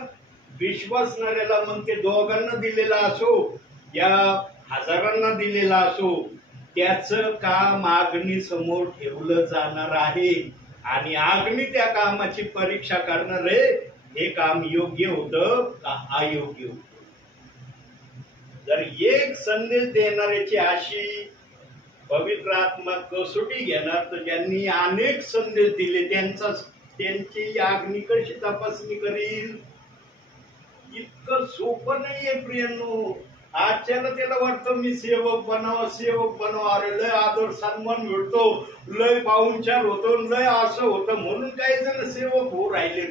विश्वासणाऱ्याला, मग ते दोघांना दिलेला असो या हजारांना दिलेला असो, त्याचं काम अग्नी समोर ठेवलं जाणार आहे. आणि अग्नी त्या कामाची परीक्षा करणार आहे, हे काम योग्य होतं का अयोग्य होतं. जर एक संदेश देणाऱ्याची अशी पवित्र आत्मा कसोटी घेणार, तर ज्यांनी अनेक संदेश दिले त्यांची अग्नी कशी तपासणी करील. इतकं सोपं नाहीये प्रियांनो. आजच्याला त्याला वाटतं मी सेवक बनावा, अरे लय आदर सन्मान मिळतो, लय पाहुणचार होतो, लय असं होतं म्हणून काही जण सेवक होऊ राहिले.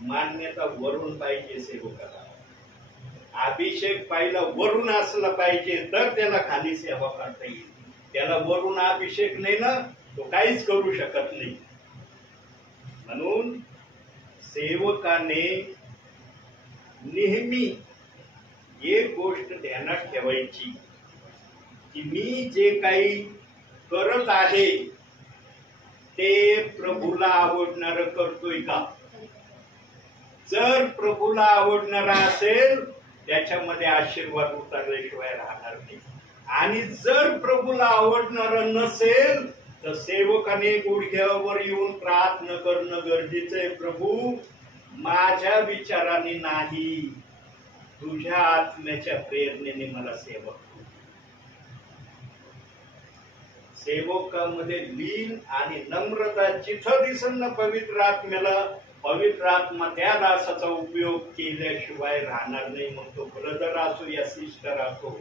मान्यता वरून पाहिजे सेवकाला. अभिषेक पाहिला वरून असला पाहिजे तर त्याला खाली सेवा करता येईल. त्याला वरून अभिषेक नाही ना, तो काहीच करू शकत नाही. म्हणून सेवकाने नेहमी एक गोष्ट ध्यानात ठेवायची की मी जे काही करत आहे ते प्रभूला आवडणार करतोय का. जर प्रभूला आवडणारा असेल त्याच्यामध्ये आशीर्वाद उतरल्याशिवाय राहणार नाही. आणि जर प्रभूला आवडणार नसेल तर सेवकाने गुडघ्यावर येऊन प्रार्थना करणं गरजेचं आहे. प्रभू, माझ्या विचाराने नाही, तुझ्या आत्म्याच्या प्रेरणेने मला सेवक. सेवकामध्ये लीन आणि नम्रता जिथं दिसन ना पवित्र आत्म्याला, पवित्र आत्मा त्या दासाचा उपयोग केल्याशिवाय राहणार नाही. मग तो ब्रदर असो या सिस्टर असो.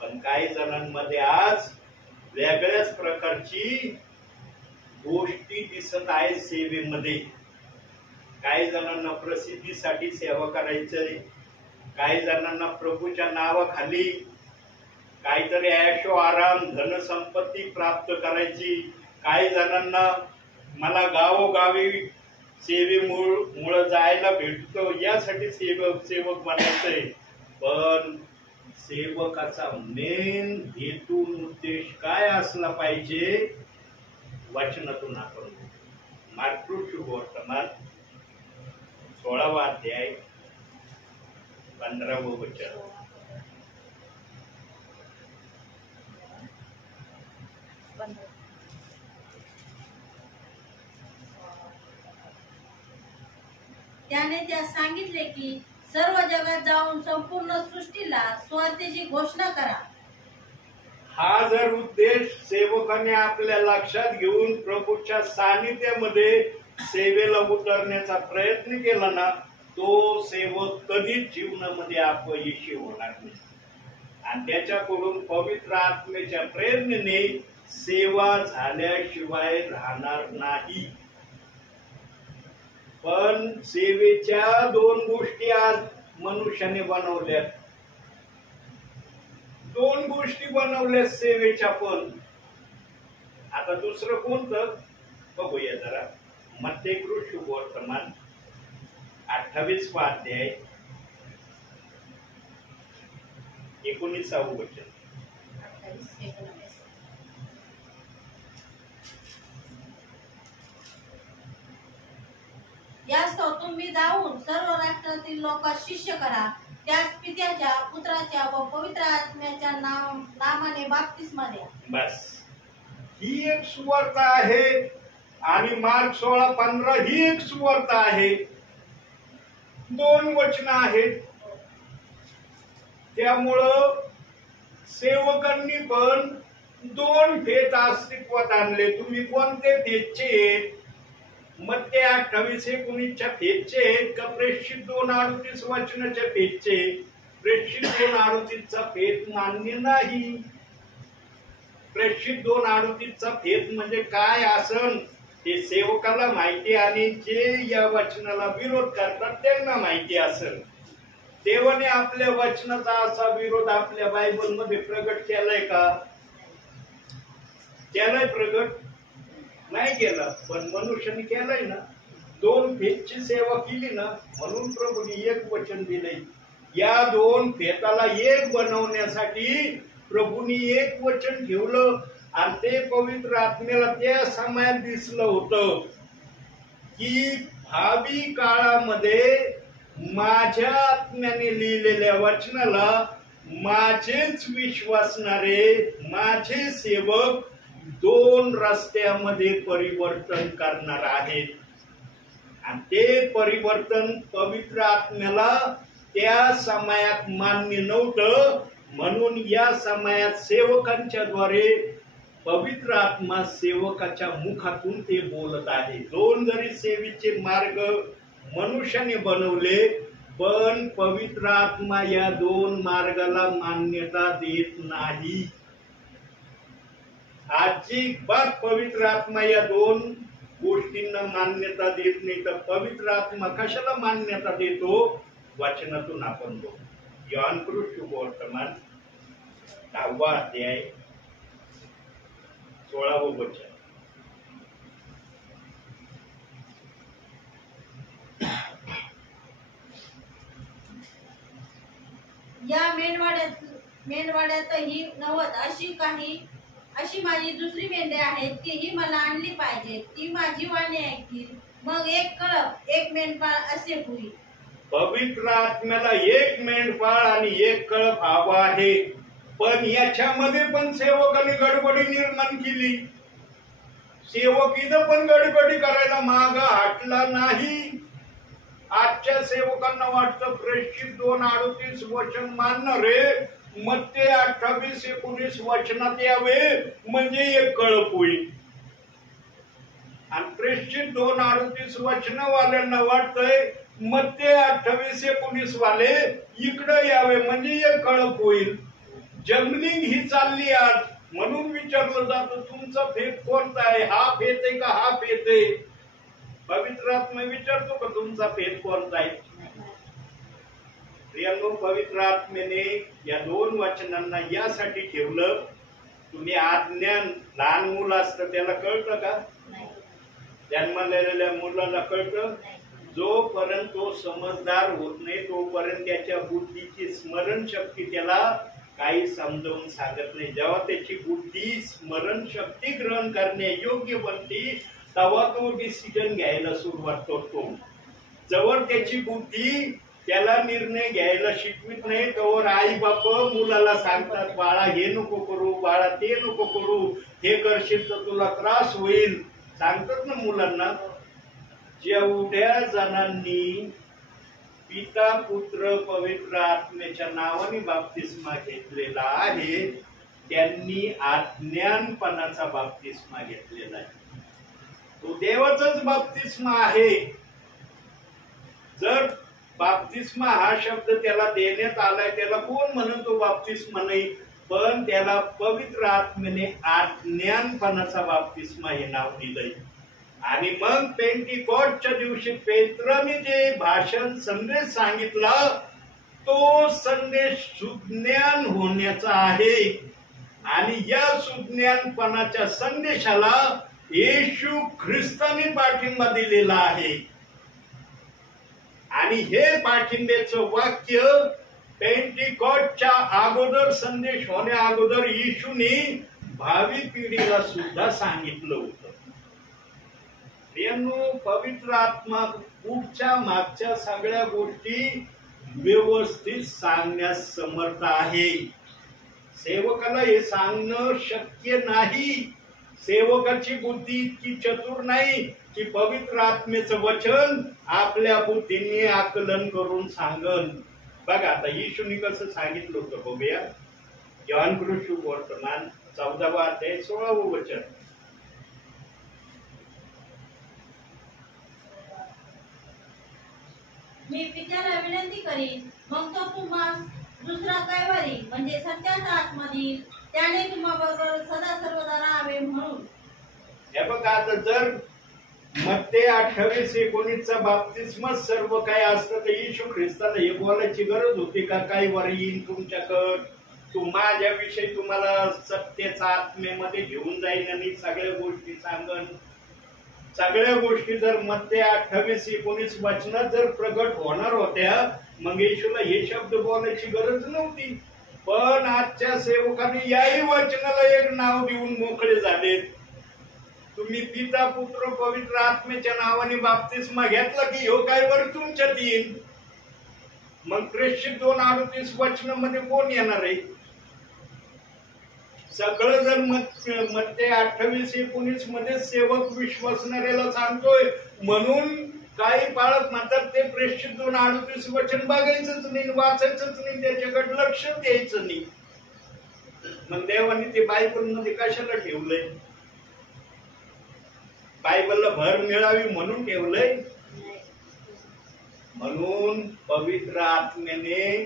पण काही जणांमध्ये आज वेगळ्याच प्रकारची गोष्टी दिसत आहेत सेवेमध्ये. काही जणांना प्रसिद्धीसाठी सेवा करायचंय, काही जणांना प्रभूच्या नावाखाली काहीतरी ऐशो आराम धनसंपत्ती प्राप्त करायची, काही जणांना मला गावोगावी सेवेमुळे जायला भेटतो यासाठी सेवक बनायचंय. पण सेवकाचा मेन हेतू उद्देश काय असला पाहिजे वचनातून आपण मार्क शुभवर्तमान 16वा अध्याय 15वं वचन. त्याने त्या सांगितले की सर्व जगात जाऊन संपूर्ण सृष्टीला सुवार्तेची घोषणा करा. हा जर उद्देश सेवकाने आपल्या लक्षात घेऊन प्रभूच्या सानिध्यामध्ये सेवेला उतरण्याचा प्रयत्न केला ना, तो सेवक कधीच जीवनामध्ये अपयशी होणार नाही. आणि त्याच्याकडून पवित्र आत्म्याच्या प्रेरणेने सेवा झाल्याशिवाय राहणार नाही. पण सेवेच्या दोन गोष्टी आज मनुष्याने बनवल्या. दोन गोष्टी बनवल्या सेवेच्या. पण आता दुसरं कोणतं बघूया जरा. मत्तेय शुभवर्तमान 28वा अध्याय 19वे वचन. यास्तव तुम्ही जाऊन सर्व राष्ट्रातील लोकांस शिष्य करा, त्यास पित्याच्या, पुत्राच्या व पवित्र आत्म्याच्या नामाने बाप्तिस्मा द्या. बस ही एक सुवार्ता आहे. आणि मार्क 16:15 ही एक सुवार्ता आहे. दोन वचन आहेत. त्यामुळं सेवकांनी पण दोन फेत अस्तित्वात आणले. तुम्ही कोणते फेतचे? मत्तेय 28:19च्या फेतचे आहेत का प्रेषित 2:38 वचनाच्या फेतचे? प्रेषित 2:38चा फेत मान्य नाही. प्रेषित 2:38चा फेत म्हणजे काय असन ते सेवकाला माहिती आणि जे या वचनाला विरोध करतात त्यांना माहिती असेल. देवाने आपल्या वचनाचा असा विरोध आपल्या बायबल मध्ये प्रगट केलाय का? केलाय प्रगट? नाही केला. पण मनुष्याने केलाय ना. दोन फेतची सेवा केली ना, म्हणून प्रभूने एक वचन दिलंय. या दोन फेताला एक बनवण्यासाठी प्रभूने एक वचन ठेवलं. आणि ते पवित्र आत्म्याला त्या समयात दिसलं होतं की भावी काळामध्ये माझ्या आत्म्याने लिहिलेल्या वचनाला माझेच विश्वासणारे माझे सेवक दोन रस्त्यामध्ये परिवर्तन करणार आहेत. आणि ते परिवर्तन पवित्र आत्म्याला त्या समयात मान्य नव्हतं. म्हणून या समयात सेवकांच्या द्वारे पवित्र आत्मा सेवकाच्या मुखातून ते बोलत आहे. दोन जरी सेवेचे मार्ग मनुष्याने बनवले, पण पवित्र आत्मा या दोन मार्गाला मान्यता देत नाही. अजिबात पवित्र आत्मा या दोन गोष्टींना मान्यता देत नाही. तर पवित्र आत्मा कशाला मान्यता देतो? वचनातून आपण बघू. योहान शुभवर्तमान 10वा अध्याय 16वं वचन. या मेंढवाड्यातही 90 अशी माझी दुसरी मेंढे आहेत, तीही मला आणली पाहिजे. ती माझी वाणी ऐकतील, मग एक कळप एक मेंढपाळ असे होईल. पवित्र आत्म्याला एक मेंढपाळ आणि एक कळप हवा आहे, पण याच्यामध्ये पण सेवकाने गडबडी निर्माण केली. सेवक इथं पण गडबडी करायला माग हटला नाही. आजच्या सेवकांना वाटतं प्रेषित 2:38 वचन मानणार रे, मत्ते 28-19 वचनात यावे म्हणजे एक कळप होईल. आणि प्रेषित 2:38 वचनवाल्यांना वाटतंय मत्ते 28-19 वाले इकडे यावे म्हणजे एक कळप होईल. जमलिंग ही चालली आज. म्हणून विचारलं जातं तुमचा फेत कोणता आहे, हा फेत आहे का हा फेत आहे. पवित्र आत्मा विचारतो का तुमचा फेत कोणता आहे. प्रियांनो, पवित्र आत्मेने या 2 वचनांना यासाठी ठेवलं. तुम्ही आज्ञान, लहान मुलं असतं त्याला कळतं का, जन्मलेल्या मुलाला कळतं. जोपर्यंत तो समजदार होत नाही तोपर्यंत त्याच्या बुद्धीची स्मरण शक्ती त्याला काही समजावून सांगत नाही. जेव्हा त्याची बुद्धी स्मरण शक्ती ग्रहण करणे योग्य बनते तेव्हा तो डिसिजन घ्यायला सुरुवात करतो. जवळ त्याची बुद्धी त्याला निर्णय घ्यायला शिकवित नाही तोवर आई बाप मुलाला सांगतात बाळा हे नको करू, बाळा ते नको करू, हे करशील तर तुला त्रास होईल, सांगतात ना मुलांना. जेवढ्या जणांनी पिता पुत्र पवित्र आत्म्याच्या नावाने बाप्तिस्मा घेतलेला आहे त्यांनी अज्ञानपणाचा बाप्तिस्मा घेतलेला आहे. तो देवाचाच बाप्तिस्मा आहे. जर बाप्तिस्मा हा शब्द त्याला देण्यात आलाय त्याला कोण म्हणतो बाप्तिस्मा नाही, पण त्याला पवित्र आत्म्याने अज्ञानपणाचा बाप्तिस्मा हे नाव दिलंय. आणि मग पेंटिकॉस्टच्या दिवशी पेत्राने जे भाषण संदेश सांगितला तो संदेश सुज्ञान होण्याचा आहे. आणि या सुज्ञानपणाच्या संदेशाला येशू ख्रिस्ताने पाठिंबा दिलेला आहे. आणि हे पाठिंब्याचं वाक्य पेंटिकॉस्टच्या अगोदर, संदेश होण्या अगोदर येशूने भावी पिढीला सुद्धा सांगितलं होतं. पवित्र आत्मा पुढच्या मागच्या सगळ्या गोष्टी व्यवस्थित सांगण्यास समर्थ आहे. सेवकाला हे सांगणं शक्य नाही. सेवकाची बुद्धी इतकी चतुर नाही की पवित्र आत्मेचं वचन आपल्या बुद्धीने आकलन करून सांगन. बघा आता येशूने कसं सांगितलं होतं बघूया. जॉन कृष्ण वर्तमान 14वा अध्याय 16वं वचन. मी पित्याला विनंती करीन, मग तो तुम्हाला दुसरा कैवारी म्हणजे सत्याचा आत्मा देईल, त्याने तुम्हाबरोबर सदा सर्वदा राहावे म्हणून. हे बघा आता जर मत्ते 28-19 बाप्तिस्मा सर्व काय असतं तर येशू ख्रिस्ताला हे बोलायची गरज होती का काही वर येईन तुमच्याकडं, तू माझ्याविषयी तुम्हाला सत्याच्या आत्मेमध्ये घेऊन जाईन आणि सगळ्या गोष्टी सांगन. सगळ्या गोष्टी जर मत्ते 28-19 वचनात जर प्रगट होणार होत्या मग येशूला हे शब्द बोलायची गरज नव्हती. पण आजच्या सेवकांनी याही वचनाला एक नाव देऊन मोकळे झालेत. तुम्ही पिता पुत्र पवित्र आत्म्याच्या नावाने बाप्तिस्मा घेतला की हो काय वर तुमच्यात येईल. मग प्रेषित 2:38 वचनामध्ये कोण येणार आहे. सगळं जर मत्ते 28-19 मध्ये सेवक विश्वासणाऱ्याला सांगतोय म्हणून काही पाळत म्हणतात ते प्रेषित 2:38 वचन बघायचंच नाही, वाचायचंच नाही, त्याच्याकडे लक्ष द्यायचं नाही. मग देवाने ते बायबल मध्ये कशाला ठेवलंय. बायबलला भर मिळावी म्हणून ठेवलंय. म्हणून पवित्र आत्म्याने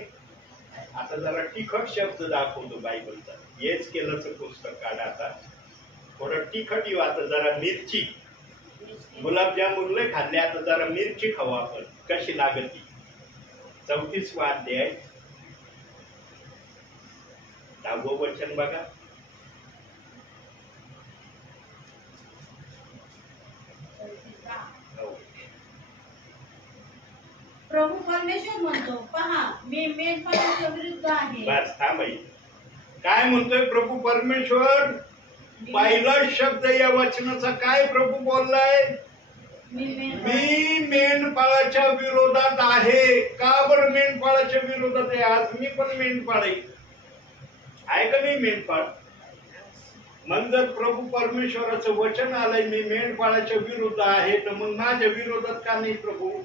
आता जरा तिखट शब्द दाखवतो बायबलचा. हेच केलंच पुस्तक काढा आता थोडं तिखट येऊ. आता जरा मिरची, गुलाबजामुन लय खाल्ले, आता जरा मिरची खाऊ आपण कशी लागती. 34वा अध्याय 10वं वचन बघा. प्रभू परमेश्वर म्हणतो, पहा मी मेंढपाळाच्या विरुद्ध आहे. बस थांबाई. काय म्हणतोय प्रभू परमेश्वर? पहिला शब्द या वचनाचा काय प्रभू बोललाय? मी मेंढपाळाच्या विरोधात आहे. का बरं मेंढपाळाच्या विरोधात आहे? आज मी पण मेंढपाळ आहे का नाही मेंढपाळ? मग जर प्रभू परमेश्वराचं वचन आलंय मी मेंढपाळाच्या विरुद्ध आहे, तर मग माझ्या विरोधात का नाही प्रभू?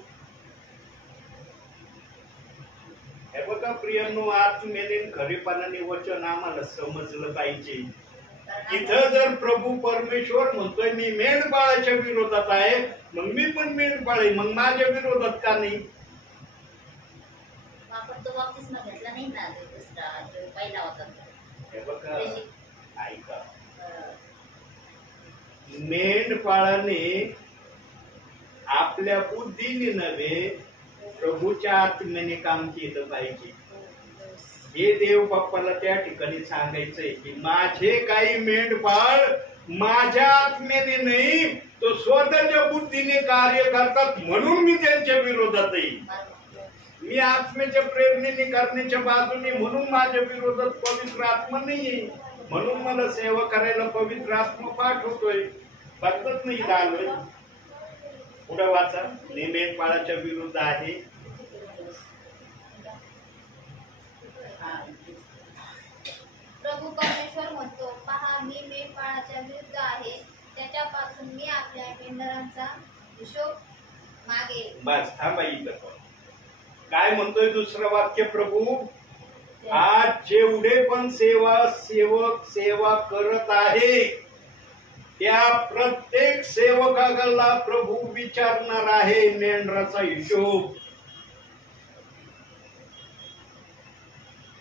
हे बघा प्रियांनो, आत्म्याने खरेपणाने वचन आम्हाला समजलं पाहिजे. इथं जर प्रभू परमेश्वर म्हणतोय मी मेंढपाळाच्या विरोधात आहे, मग मी पण मेंढपाळ आहे, मग माझ्या विरोधात का नाही? आपण तो बाप्तिस्मा घेतला नाही ना, दुसरा जो पहिला होता. हे बघा ऐका, मेंढपाळाने आपल्या बुद्धीने नव्हे प्रभूच्या आत्म्याने काम केलं पाहिजे. हे देव बाप्पाला त्या ठिकाणी सांगायचंय की माझे काही मेंढपाळ माझ्या आत्म्याने नाही, तो स्वतःच्या बुद्धीने कार्य करतात, म्हणून मी त्यांच्या विरोधात येईल. मी आत्म्याच्या प्रेरणेने करण्याच्या बाजूने, म्हणून माझ्या विरोधात पवित्र आत्मा नाहीये, म्हणून मला सेवा करायला पवित्र आत्मा पाठवतोय. बघतच नाही आलोय. पुढे वाचा. मी मेंढपाळाच्या विरुद्ध आहे. प्रभू परमेश्वर म्हणतो, पहा मी मेंढपाळाच्या विरुद्ध आहे, त्याच्यापासून मी आपल्या मेंढरांचा हिशोब मागेल. बस थांबा इथं. काय म्हणतोय दुसरं वाक्य प्रभू? आज जेवढे पण सेवक सेवा करत आहे, त्या प्रत्येक सेवकाला प्रभू विचारणार आहे मेंढराचा हिशोब.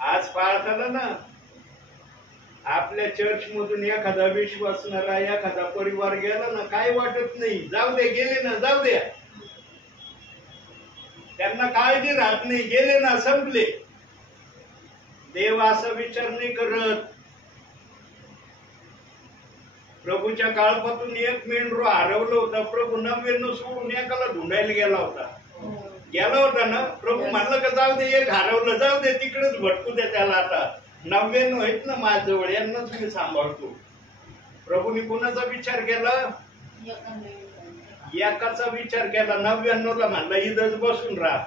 आज पाळताना ना आपल्या चर्च मधून एखादा विश्वासणारा एखादा परिवार गेला ना, काय वाटत नाही, जाऊ दे गेले ना, जाऊ द्या. त्यांना काळजी राहत नाही, गेले ना संपले. देव असा विचार नाही करत. प्रभूच्या काळपासून एक मेंढरू हरवलं होतं. प्रभू 99 सोडून एकाला ढूंढायला गेला होता ना. प्रभू म्हणलं का जाऊ दे, एक हरवलं, जाऊ दे तिकडेच भटकू दे त्याला. आता 99 आहेत ना माझ्याजवळ, यांनाच मी सांभाळतो. प्रभूने कोणाचा विचार केला? एकाचा विचार केला. 99ला म्हणला इथंच बसून राहा,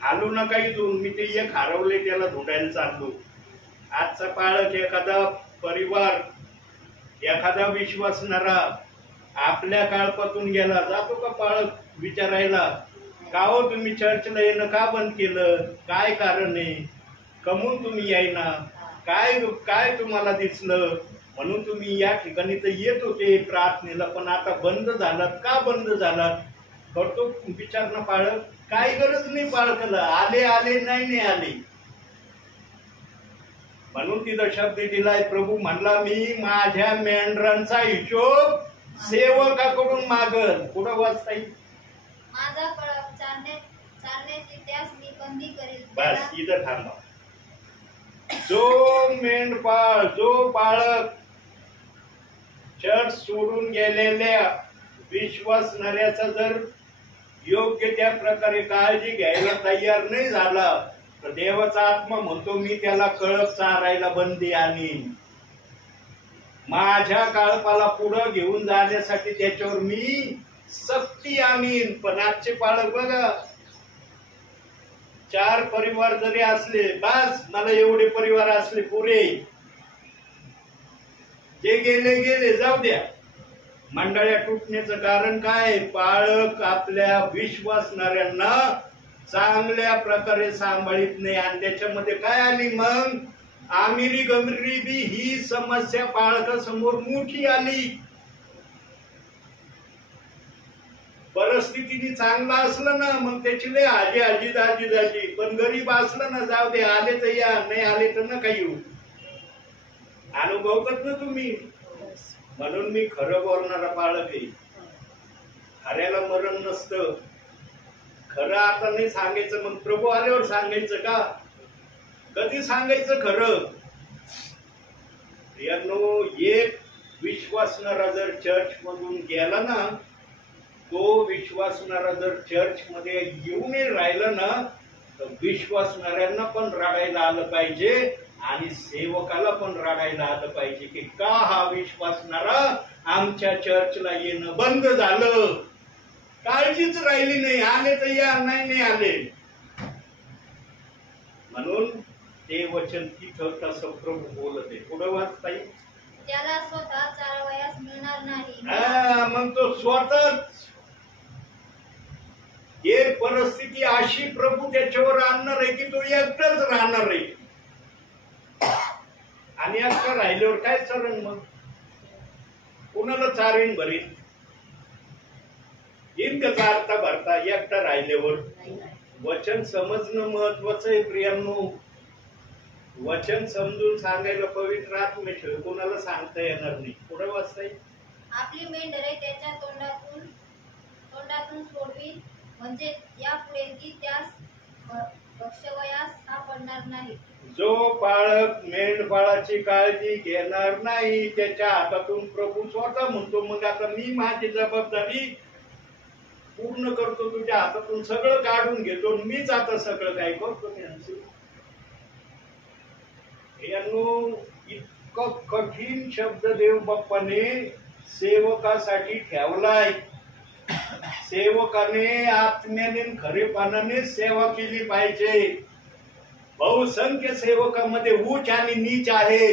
हालू नका इथून, मी ते एक हरवले त्याला ढूंढायला चाललो. आजचा पाळक, एखादा परिवार, एखादा विश्वासणारा आपल्या काळपासून गेला, जातो का पाळक विचारायला, का हो तुम्ही चर्चला येणं का बंद केलं? काय कारण आहे? कमून तुम्ही यायना? काय तुम्हाला दिसलं म्हणून तुम्ही या ठिकाणी तर येत होते प्रार्थनेला, पण आता बंद झालात, का बंद झालात? करतो विचारणं पाळक. काय गरज नाही पाळकाला, आले नाही आले. म्हणून तिथं शब्द दिलाय. प्रभू म्हणला मी माझ्या मेंढरांचा हिशोब सेवकाकडून मागल. पुढं वाचता येईल. माझा कळप चालण्याची त्यास मी बंदी करेल. बस इथं थांबा. जो मेंढपाळ, जो बाळक चर्च सोडून गेलेल्या विश्वासणाऱ्याचा जर योग्य त्या प्रकारे काळजी घ्यायला तयार नाही झाला, तर देवाचा आत्मा म्हणतो मी त्याला कळप चारायला बंदी आणीन. माझ्या काळपाला पुढं घेऊन जाण्यासाठी त्याच्यावर मी सक्ती आणीन. पण आजचे पाळक बघा, 4 परिवार जरी असले, बस मला एवढे परिवार असले पुरे, जे गेले जाऊ द्या. मंडळ्या तुटण्याचं कारण काय? पाळक आपल्या विश्वासणाऱ्यांना चांगल्या प्रकारे सांभाळीत नाही. आणि त्याच्यामध्ये काय आली मग? आमिरी गमरीबी ही समस्या पाळकासमोर मोठी आली. परिस्थितीने चांगला असलं ना मग त्याची लय आजी, पण गरीब असलं ना जाऊ दे, आले तर या, नाही आले तर नका येऊ. अनुभवतात ना तुम्ही. म्हणून मी खरं बोलणारा पाळक आहे. खऱ्याला मरण नसतं. खरं आता नाही सांगायचं, मग प्रभू आल्यावर सांगायचं का? कधी सांगायचं खरं? यानो एक विश्वासणारा जर चर्च मधून गेला ना, तो विश्वासणारा जर चर्च मध्ये येऊनही राहिला ना तर विश्वासणाऱ्यांना पण रडायला आलं पाहिजे आणि सेवकाला पण रडायला आलं पाहिजे की का हा विश्वासणारा आमच्या चर्चला येणं बंद झालं. काळजीच राहिली नाही, आले तर या, नाही आले. म्हणून ते वचन तिथं तसं प्रभू बोलत आहे. पुढं वाचता येईल. त्याला स्वतः चालवायस मिळणार नाही. मग तो स्वतःच एक परिस्थिती अशी प्रभू त्याच्यावर आणणार आहे की तो एकटाच राहणार आहे. आणि एकटा राहिल्यावर काय चालेल मग? कुणाला चारेन भरेन? येईन का चारता भरता एकटा राहिल्यावर? वचन समजणं महत्वाचं आहे प्रियांनो. वचन समजून सांगायला पवित्र आत्म्याशिवाय कोणाला सांगता येणार नाही. पुढे वाचता येईल. आपली मेंढरे त्याच्या तोंडातून सोडवी, म्हणजे यापुढे ती त्यास भक्षवयास सापडणार नाही. जो पाळक मेंढपाळाची काळजी घेणार नाही त्याच्या हातातून प्रभू स्वतः म्हणतो मग आता मी माझी जबाबदारी पूर्ण करतो, तुझ्या हातातून सगळं काढून घेतो, मीच आता सगळं काय करतो त्यांचं. यांनो इतकं कठीण शब्द देव बाप्पाने सेवकासाठी ठेवलाय. सेवकाने आत्म्याने खरेपणाने सेवा केली पाहिजे. बहुसंख्य सेवकामध्ये उच्च आणि नीच आहे.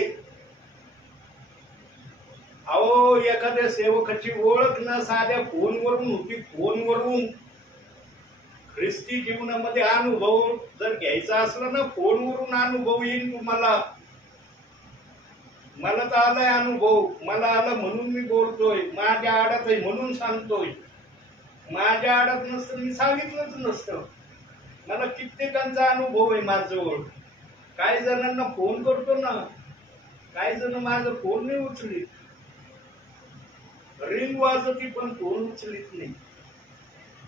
अहो एखाद्या सेवकाची ओळख ना साध्या फोनवरून होती. फोनवरून ख्रिस्ती जीवनामध्ये अनुभव जर घ्यायचा असला ना फोनवरून अनुभव येईल तुम्हाला. मला तर आलाय अनुभव, मला आला म्हणून मी बोलतोय. माझ्या आडात आहे म्हणून सांगतोय. माझ्या आडात नसतं मी सांगितलंच नसतं. मला कित्येकांचा अनुभव आहे माझ्याजवळ. काही जणांना फोन करतो ना, काही जण माझा फोन नाही उचलीत. रिंग वाजती पण फोन उचलीत नाही.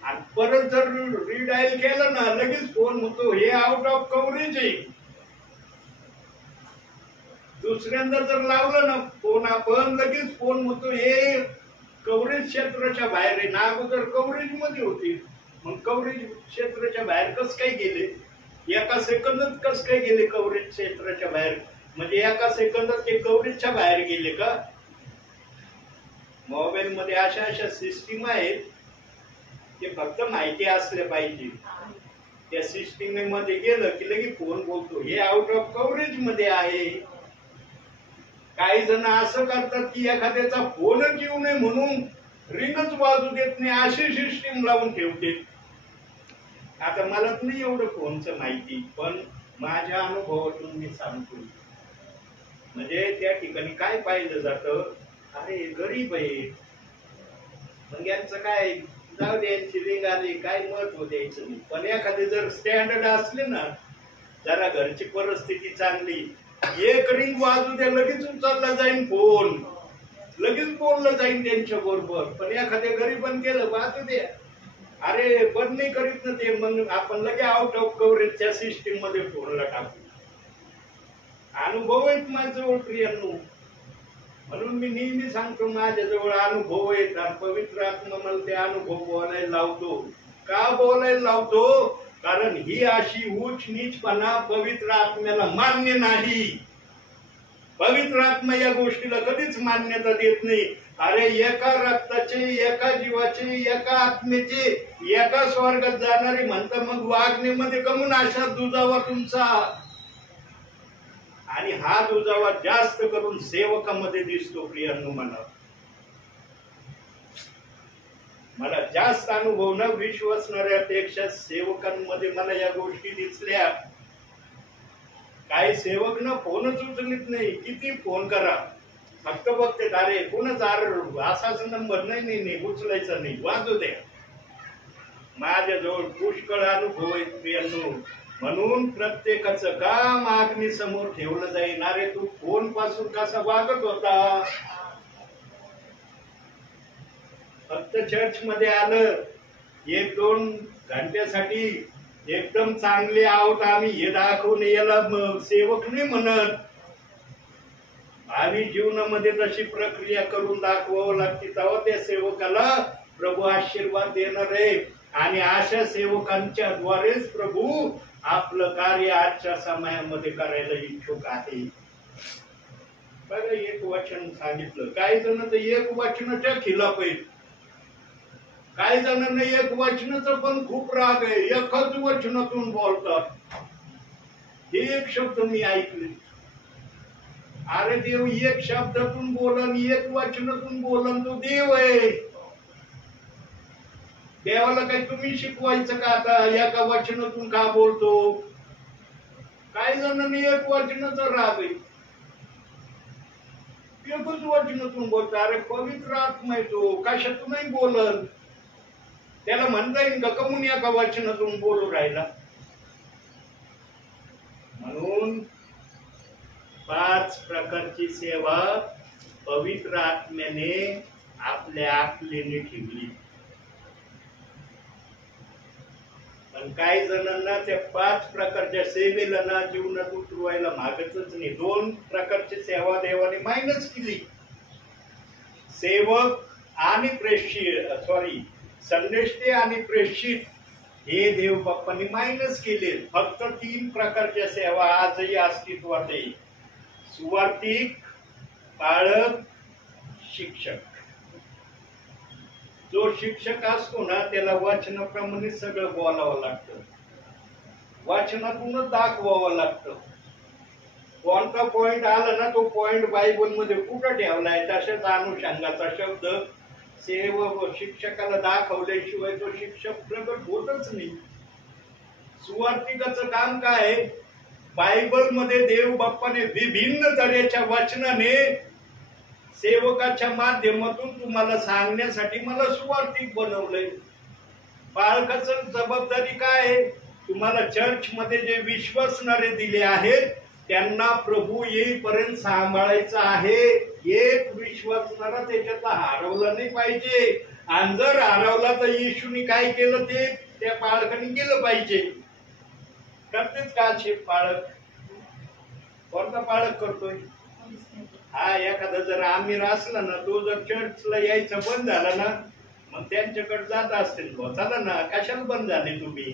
आणि परत जर रिडायल केलं ना लगेच फोन होतो हे आउट ऑफ कव्हरेज आहे. दुसऱ्यांदा जर लावलं ना फोन आपण लगेच फोन होतो हे कव्हरेज क्षेत्राच्या बाहेर आहे ना. अगोदर कव्हरेज मध्ये होती, मग कव्हरेज क्षेत्राच्या बाहेर कस काय गेले? एका सेकंदात कस काय गेले कव्हरेज क्षेत्राच्या बाहेर? म्हणजे एका सेकंदात ते कव्हरेजच्या बाहेर गेले का? मोबाईल मध्ये अशा अशा सिस्टीम आहेत ते फक्त माहिती असल्या पाहिजे. त्या सिस्टीम मध्ये गेलं की लगेच फोन बोलतो हे आउट ऑफ कव्हरेज मध्ये आहे. काही जण असं करतात की एखाद्याचा फोनच येऊ नये म्हणून रिंगच वाजू देत नाही अशी सिस्टीम लावून ठेवते. आता मला नाही एवढं फोनचं माहिती, पण माझ्या अनुभवातून मी सांगतो. म्हणजे त्या ठिकाणी काय पाहिलं जातं, अरे गरीब आहे मग यांचं काय जाऊ दे, यांची रिंग आली काय महत्व द्यायचं नाही. पण एखादे जर स्टँडर्ड असले ना, जरा घरची परिस्थिती चांगली, एक रिंग वाजू द्या लगेच उचलला जाईन फोन, लगेच बोललं जाईन त्यांच्या बरोबर. पण एखाद्या गरीबान केलं वाजू द्या, अरे पण नाही करीत ना ते, मग आपण लगे आउट ऑफ कव्हरेजच्या सिस्टीम मध्ये फोनला टाकू. अनुभव आहेत माझ्याजवळ प्रियांनो. म्हणून मी नेहमी सांगतो माझ्याजवळ अनुभव आहेत आणि पवित्र आत्मा मला ते अनुभव बोलायला लावतो. का बोलायला लावतो? कारण ही अशी उच्च नीचपणा पवित्र आत्म्याला मान्य नाही. पवित्र आत्मा या गोष्टीला कधीच मान्यता देत नाही. अरे एका रक्ताचे, एका जीवाचे, एका आत्म्याचे, एका स्वर्गात जाणारे म्हणता मग वागणीमध्ये कमून अशा दुजावा तुमचा. आणि हा दुजावा जास्त करून सेवकामध्ये दिसतो प्रियांनो. मला जास्त अनुभव न विश्वासणाऱ्यापेक्षा सेवकांमध्ये मला या गोष्टी दिसल्या. काही सेवक ना फोनच उचलत नाही. किती फोन करा फक्त बघते अरे कोणच असाच नंबर नाही उचलायचा नाही, वाजू द्या. माझ्याजवळ पुष्कळ अनुभव आहेत प्रियांनो. म्हणून प्रत्येकाचं काम मागणी समोर ठेवलं जाईल. अरे तू फोन पासून कसा वागत होता? फक्त चर्च मध्ये आलं 1-2 घंट्यासाठी एकदम चांगले आहोत आम्ही हे दाखवून याला सेवक नाही म्हणत. भावी जीवनामध्ये तशी प्रक्रिया करून दाखवावं लागते, तेव्हा त्या सेवकाला प्रभू आशीर्वाद देणार आहे आणि अशा सेवकांच्या द्वारेच प्रभू आपलं कार्य आजच्या समयामध्ये करायला इच्छुक आहे. बघा, एक वचन सांगितलं. काही जण तर एक वचनाच्या खिलाफ आहेत, काही जणांना एक वचनाचा पण खूप राग आहे, एकच वचनातून बोलतात. हे एक शब्द मी ऐकले, अरे देव एक शब्दातून बोलन, एक वचनातून बोलन, तो देव आहे. देवाला काही तुम्ही शिकवायचं का आता एका वचनातून का बोलतो? काही जणांनी एक वचनाचा राग आहे, एकच वचनातून बोलतो. अरे पवित्र आत्मा आहे तो, कशातूनही बोलन. त्याला म्हणता येईल का कमून एका वचनातून बोलू राहिला? म्हणून 5 प्रकारची सेवा पवित्र आत्म्याने आपल्या आकलीने ठेवली. पण काही जणांना त्या 5 प्रकारच्या सेवेला ना जीवनात उतरवायला मागतच नाही. 2 प्रकारची सेवा देवाने मायनस केली. सेवक आणि प्रेषित, संदेष्टे आणि प्रेषित हे देव बाप्पांनी मायनस केले. फक्त 3 प्रकारच्या सेवा आजही अस्तित्वात आहे: सुवार्तिक, पाळक, शिक्षक. जो शिक्षक असतो ना त्याला वचनाप्रमाणे सगळं बोलावं लागतं, वचनातूनच दाखवावं लागतं. कोणता पॉइंट आला ना तो पॉइंट बायबल मध्ये कुठं ठेवलाय तशाच अनुषंगाचा शब्द शिक्षकाला दाखवल्याशिवाय तो शिक्षक प्रगट होतच नाही. सुवार्तिकाचं काम काय? बायबल मध्ये देव बाप्पाने विभिन्न तऱ्हेच्या वचनाने सेवकाच्या माध्यमातून तुम्हाला सांगण्यासाठी मला सुवार्तिक बनवलंय. पालकाचं जबाबदारी काय? तुम्हाला चर्च मध्ये जे विश्वासणारे दिले आहेत त्यांना प्रभू येईपर्यंत सांभाळायचं आहे. एक विश्वासणारा त्याच्यातला हरवला नाही पाहिजे, आणि जर हरवला तर येशूने काय केलं ते त्या पालकाने केलं पाहिजे. करतेच का पाळक? कोणता पाळक करतोय? हा, एखादा जर आमिर असला ना, तो जर चर्चला यायचं बंद झाला ना, मग त्यांच्याकडे जात असतील. चला ना, कशाला बंद झाले तुम्ही?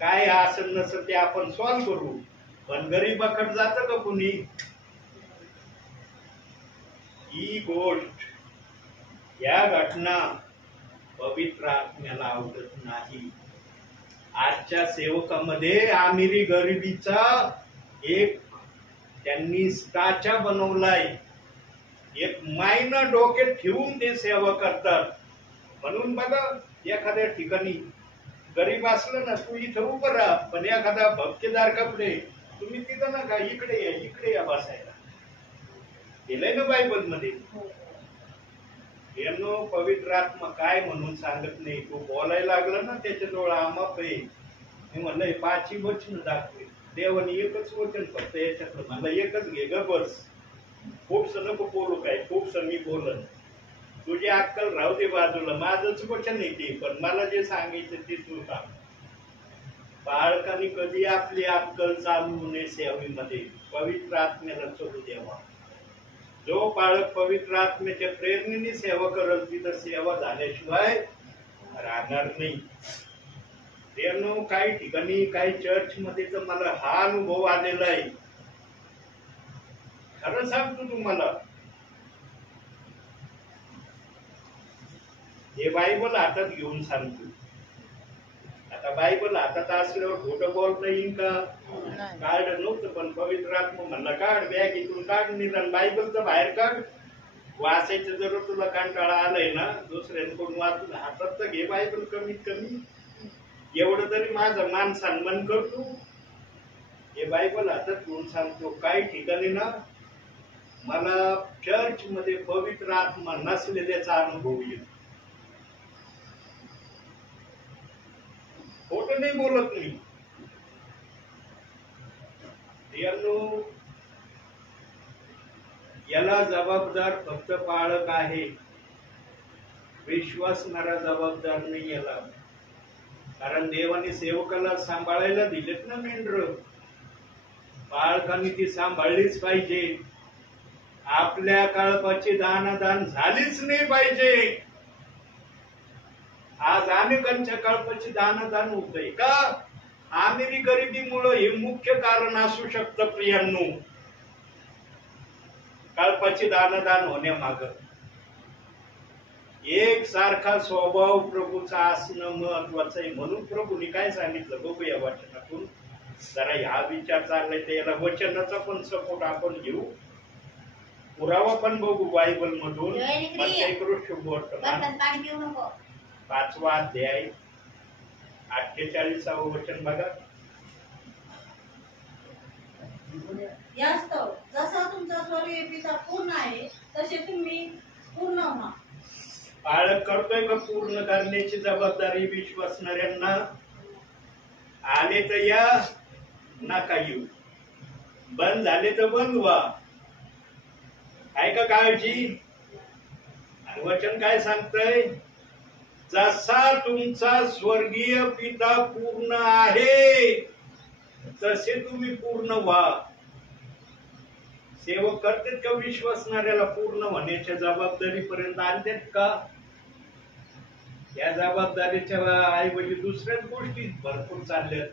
काय असेल नसेल ते आपण सॉल्व्ह करू, पण गरीबाकडे जात का कुणी? ही गोष्ट, या घटना पवित्र आत्म्याला आवडत नाही. आजच्या सेवकामध्ये आमिरी गरिबीचा एक त्यांनी स्टाचा बनवलाय, एक मायना डोक्यात ठेवून ते सेवा करतात. म्हणून बघा, एखाद्या ठिकाणी गरीब असलं ना, तू इथं उभं राहा, पण एखादा भपकेदार कपडे, तुम्ही तिथं नका, इकडे या बसायला. केलंय ना बायबल मध्ये. यांनो, पवित्र आत्मा काय म्हणून सांगत नाही. तो बोलायला लागला ना, त्याच्याजवळ आमाप आहे. मी म्हणलं 5 वचन दाखवे. देवाने एकच वचन फक्त याच्यातलं, मला एकच घे ग बस. खूपस नको बोलू, काय खूपस मी बोलन. तुझी अक्कल राहू दे बाजूला, माझंच वचन येते, पण मला जे सांगायचं ते तू सांग. बाळकाने कधी आपली अक्कल चालू नये सेवेमध्ये. पवित्र आत्म्याला चलू द्यावा. जो बाळक पवित्र आत्म्याच्या प्रेरणेने सेवा करल तिथं सेवा झाल्याशिवाय राहणार नाही. त्यानं काही ठिकाणी, काही चर्च मध्ये तर मला हा अनुभव आलेला आहे. खरं सांगतो तुम्हाला, हे बायबल हातात घेऊन सांगतो. आता बायबल हातात असल्यावर खोटं बोलता येईल का? कार्ड नव्हतं, पण पवित्र आत्मा म्हणला काढ, बॅग इथून काढ, निदान बायबलचं बाहेर काढ. वाचायचं जर तुला कंटाळा आलाय ना, दुसऱ्यांकडून वाचून हातात तर घे बायबल. कमीत कमी एवढं तरी माझं मान सन्मान करतो. हे बायबल हातात घेऊन सांगतो. काही ठिकाणी ना मला चर्च मध्ये पवित्र आत्मा नसलेल्याचा अनुभव येतो. खोटं नाही बोलत नाही. याला जबाबदार फक्त पाळक आहे, विश्वासणारा जबाबदार नाही याला. कारण देवाने सेवकाला सांभाळायला दिलेत ना मेंढर, पाळकांनी ती सांभाळलीच पाहिजे. आपल्या कळपाची दानादान झालीच नाही पाहिजे. आज अनेकांच्या कळपाची दान होतंय का? आमिरी गरिबीमुळं हे मुख्य कारण असू शकतं प्रियांनो, कळपाची दान होण्यामाग एक सारखा स्वभाव प्रभूचा असणं महत्वाचं आहे. म्हणून प्रभूने काय सांगितलं बघूया वचनातून. जरा ह्या विचार चाललाय तर याला वचनाचा पण सपोर्ट आपण घेऊ, पुरावा पण बघू बायबल मधून. शुभवर्तमान 5वा अध्याय 48व वचन बघा. यास्तव जसा तुमचा स्वर्गीय पिता पूर्ण आहे तसे तुम्ही पूर्ण व्हा. पाळक करतोय का पूर्ण करण्याची जबाबदारी विश्वासणाऱ्यांना? आले तर या, नका येऊ. बंद झाले तर बंद व्हा. काय का काळजी? आणि वचन काय सांगतंय? जसा तुमचा स्वर्गीय पिता पूर्ण आहे तसे तुम्ही पूर्ण व्हा. सेवक करतात का विश्वासणाऱ्याला पूर्ण होण्याच्या जबाबदारीपर्यंत आणतात का? या जबाबदारीच्या ऐवजी दुसऱ्याच गोष्टी भरपूर चालल्यात.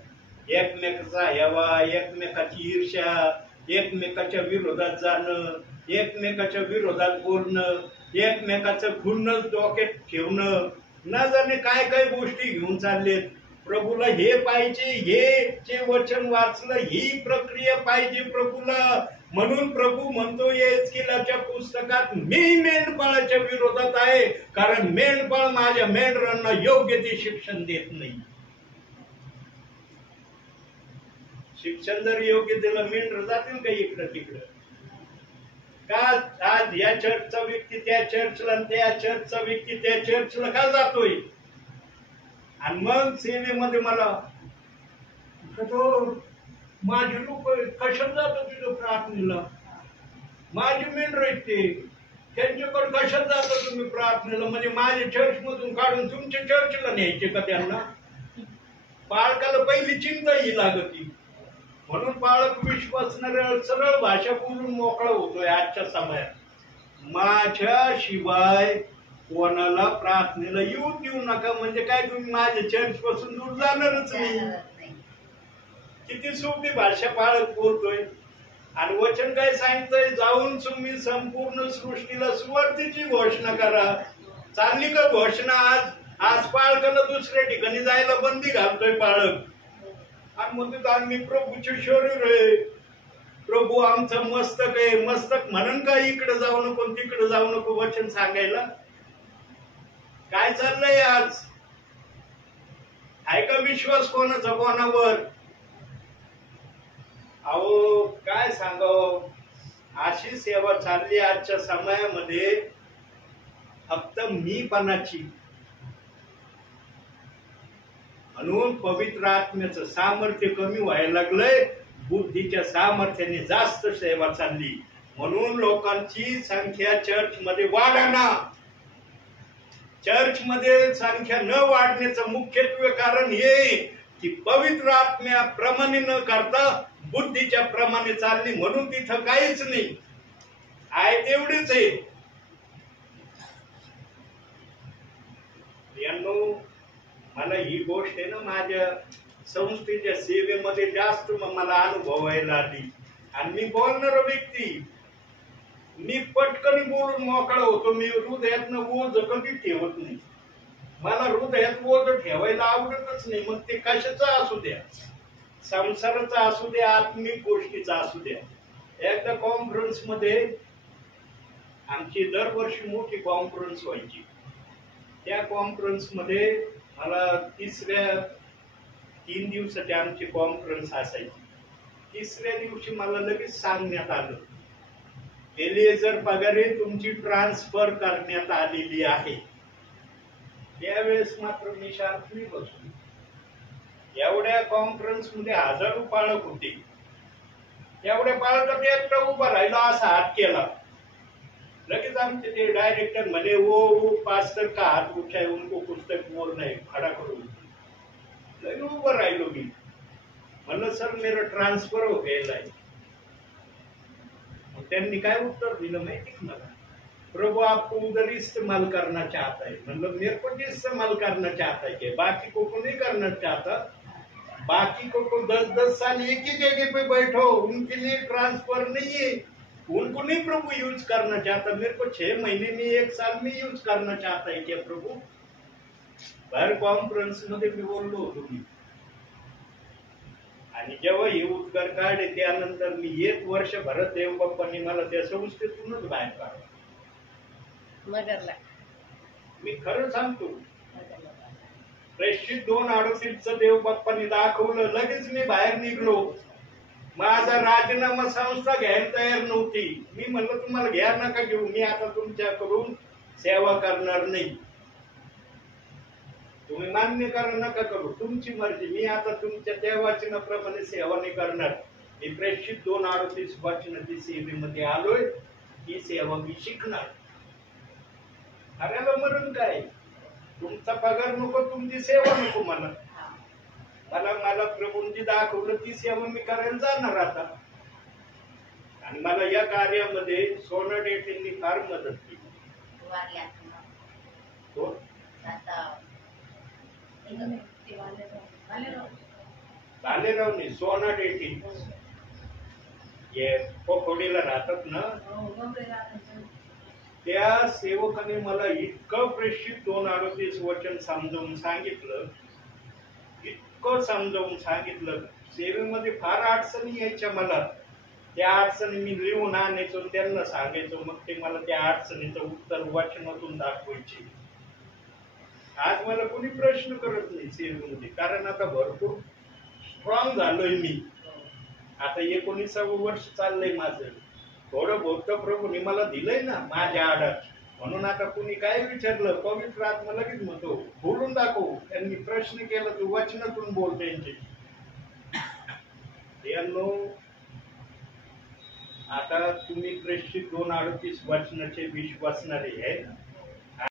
एकमेकाचा हेवा, एकमेकाची ईर्ष्या, एकमेकाच्या विरोधात जाणं, एकमेकाच्या विरोधात बोलणं, एकमेकाचं खुन्नस डोक्यात ठेवणं, न जाणे काय काय गोष्टी घेऊन चाललेत. प्रभूला हे पाहिजे, हे जे वचन वाचलं ही प्रक्रिया पाहिजे प्रभूला. म्हणून प्रभू म्हणतो एस्किलाच्या पुस्तकात, मी मेंढपाळाच्या विरोधात आहे, कारण मेंढपाळ माझ्या मेंढरांना योग्य ते शिक्षण देत नाही. शिक्षण जर योग्य दिलं मेंढर जातील का इकडं तिकडं? का आज या चर्चचा व्यक्ती त्या चर्चला, त्या चर्चचा व्यक्ती त्या चर्चला का जातोय? आणि मग सेवेमध्ये मला माझे लोक कशात जातो तिथं प्रार्थनेला? माझे मेंढर आहेत ते, त्यांच्याकडे कशात जातो तुम्ही प्रार्थनेला? म्हणजे माझ्या चर्च मधून काढून तुमच्या चर्चला न्यायचे का त्यांना? पालकाला पहिली चिंता ही लागती. म्हणून पालक विश्वासणाऱ्या सरळ भाषा बोलून मोकळा होतोय आजच्या समयात. माझ्याशिवाय कोणाला प्रार्थनेला येऊ देऊ नका. म्हणजे काय, तुम्ही माझ्या चर्च पासून दूर जाणारच नाही. किती सोपी भाषा पाळत बोलतोय. आणि वचन काय सांगतोय? जाऊन तुम्ही संपूर्ण सृष्टीला सुवार्तेची घोषणा करा. चालली का घोषणा? आज पाळकाला दुसऱ्या ठिकाणी जायला बंदी घालतोय पाळक. आणि म्हणतो आम्ही प्रभूचे शरीर आहे, प्रभू आमचं मस्तक आहे. मस्तक म्हणून का इकडे जाऊ नको तिकडे जाऊ नको वचन सांगायला? काय चाललंय आज? आहे का विश्वास कोणाचा कोणावर? अहो काय सांगावं, अशी सेवा चालली आजच्या समयामध्ये. फक्त मीपणाची. म्हणून पवित्र आत्म्याचं सामर्थ्य कमी व्हायला लागलंय, बुद्धीच्या सामर्थ्याने जास्त सेवा चालली. म्हणून लोकांची संख्या चर्च मध्ये वाढाना. चर्च मध्ये संख्या न वाढण्याचं मुख्यत्वे कारण हे की पवित्र आत्म्या प्रमाणे न करता बुद्धीच्या प्रमाणे चालली. म्हणून तिथं काहीच नाही आहे, तेवढेच आहे. मला ही गोष्ट आहे ना, माझ्या संस्थेच्या सेवेमध्ये जास्त मला अनुभवायला आली. आणि मी बोलणारा व्यक्ती, मी पटकन बोलून मोकळा होतो. मी हृदयातनं ओझ कधी ठेवत नाही. मला हृदयात ओझ ठेवायला आवडतच नाही. मग ते कशाचा असू द्या, संसाराचा असू द्या, आत्मिक गोष्टीचा असू द्या. एकदा कॉन्फरन्स मध्ये, आमची दरवर्षी मोठी कॉन्फरन्स व्हायची. त्या कॉन्फरन्स मध्ये मला 3 दिवसाची आमची कॉन्फरन्स असायची. 3ऱ्या दिवशी मला लगेच सांगण्यात आलं, एलिएझर पगारे तुमची ट्रान्सफर करण्यात आलेली आहे. त्यावेळेस मात्र मी शांत बसलो. एवढ्या कॉन्फरन्स मध्ये हजारो पालक होते. एवढ्या पालकात एकटा उभा राहिला, असा हात केला. लगेच आमचे ते डायरेक्टर म्हणे, वो पास्टर का हात उठाय, उनको पुस्तक बोलना है, खड़ा करो. लगेच उभं राहिलो मी. म्हणलं सर मेरा ट्रान्सफर हो गेला आहे. त्यांनी काय उत्तर दिलं माहिती का मला? प्रभु आपको उधर इस्तेमाल करना चाहता है, मतलब मेरे को भी इस्तेमाल करना चाहता है कि बाकी को नहीं करना चाहता। बाकी को 10-10 साल एक ही जगह पे बैठो, उनके लिए ट्रांसफर नहीं है, उनको नहीं प्रभु यूज करना चाहता। मेरे को 6 महीने में 1 साल में यूज करना चाहता है क्या प्रभु? बाहेर कॉन्फरन्स मध्ये मी बोललो होतो मी, आणि जेव्हा हे उद्गार काढले त्यानंतर मी 1 वर्षभरात देवबाप्पांनी मला त्या संस्थेतूनच बाहेर काढलं. मगरला मी खरं सांगतो, प्रेषित 2-2.5 देवबाप्पांनी दाखवलं, लगेच मी बाहेर निघलो. माझा राजीनामा संस्था घ्यायला तयार नव्हती. मी म्हणलं तुम्हाला घ्या नका घेऊ, मी आता तुमच्याकडून सेवा करणार नाही. तुम्ही मान्य करा नका करू, तुमची मर्जी. मी आता तुमच्या त्या वचनाप्रमाणे सेवा नाही करणार. मी प्रेषित 2-38 वचनाची सेवेमध्ये आलोय. ही सेवा मी शिकणार. अरे मरण काय, तुमचा पगार नको, तुमची सेवा नको. मला मला प्रभूंनी दाखवलं ती सेवा मी करायला जाणार आता. आणि मला या कार्यामध्ये सोना डेटेंनी फार मदत केली. बालेरावनी सोना डेटी हे पोखोडीला राहतात ना, त्या सेवकाने मला इतकं प्रेषित 2:38 वचन समजावून सांगितलं, इतकं समजावून सांगितलं. सेवेमध्ये फार अडचणी यायच्या मला. त्या अडचणी मी लिहून आणायचो, त्यांना सांगायचो, मग ते मला त्या अडचणीचं उत्तर वचनातून दाखवायचे. आज मला कोणी प्रश्न करत नाही सेवेमध्ये, कारण आता भरपूर स्ट्रॉंग झालोय मी. आता 19वे वर्ष चाललंय माझं. थोडं बहुत प्रभूने मला दिलंय ना माझ्या आडात, म्हणून आता कुणी काय विचारलं, पवित्र आत्मा लगेच म्हणतो बोलून दाखव. त्यांनी प्रश्न केला तू वचनातून बोल त्यांचे. आता तुम्ही प्रेषित 2:38 वचनाचे विश्वासणारे आहे ना,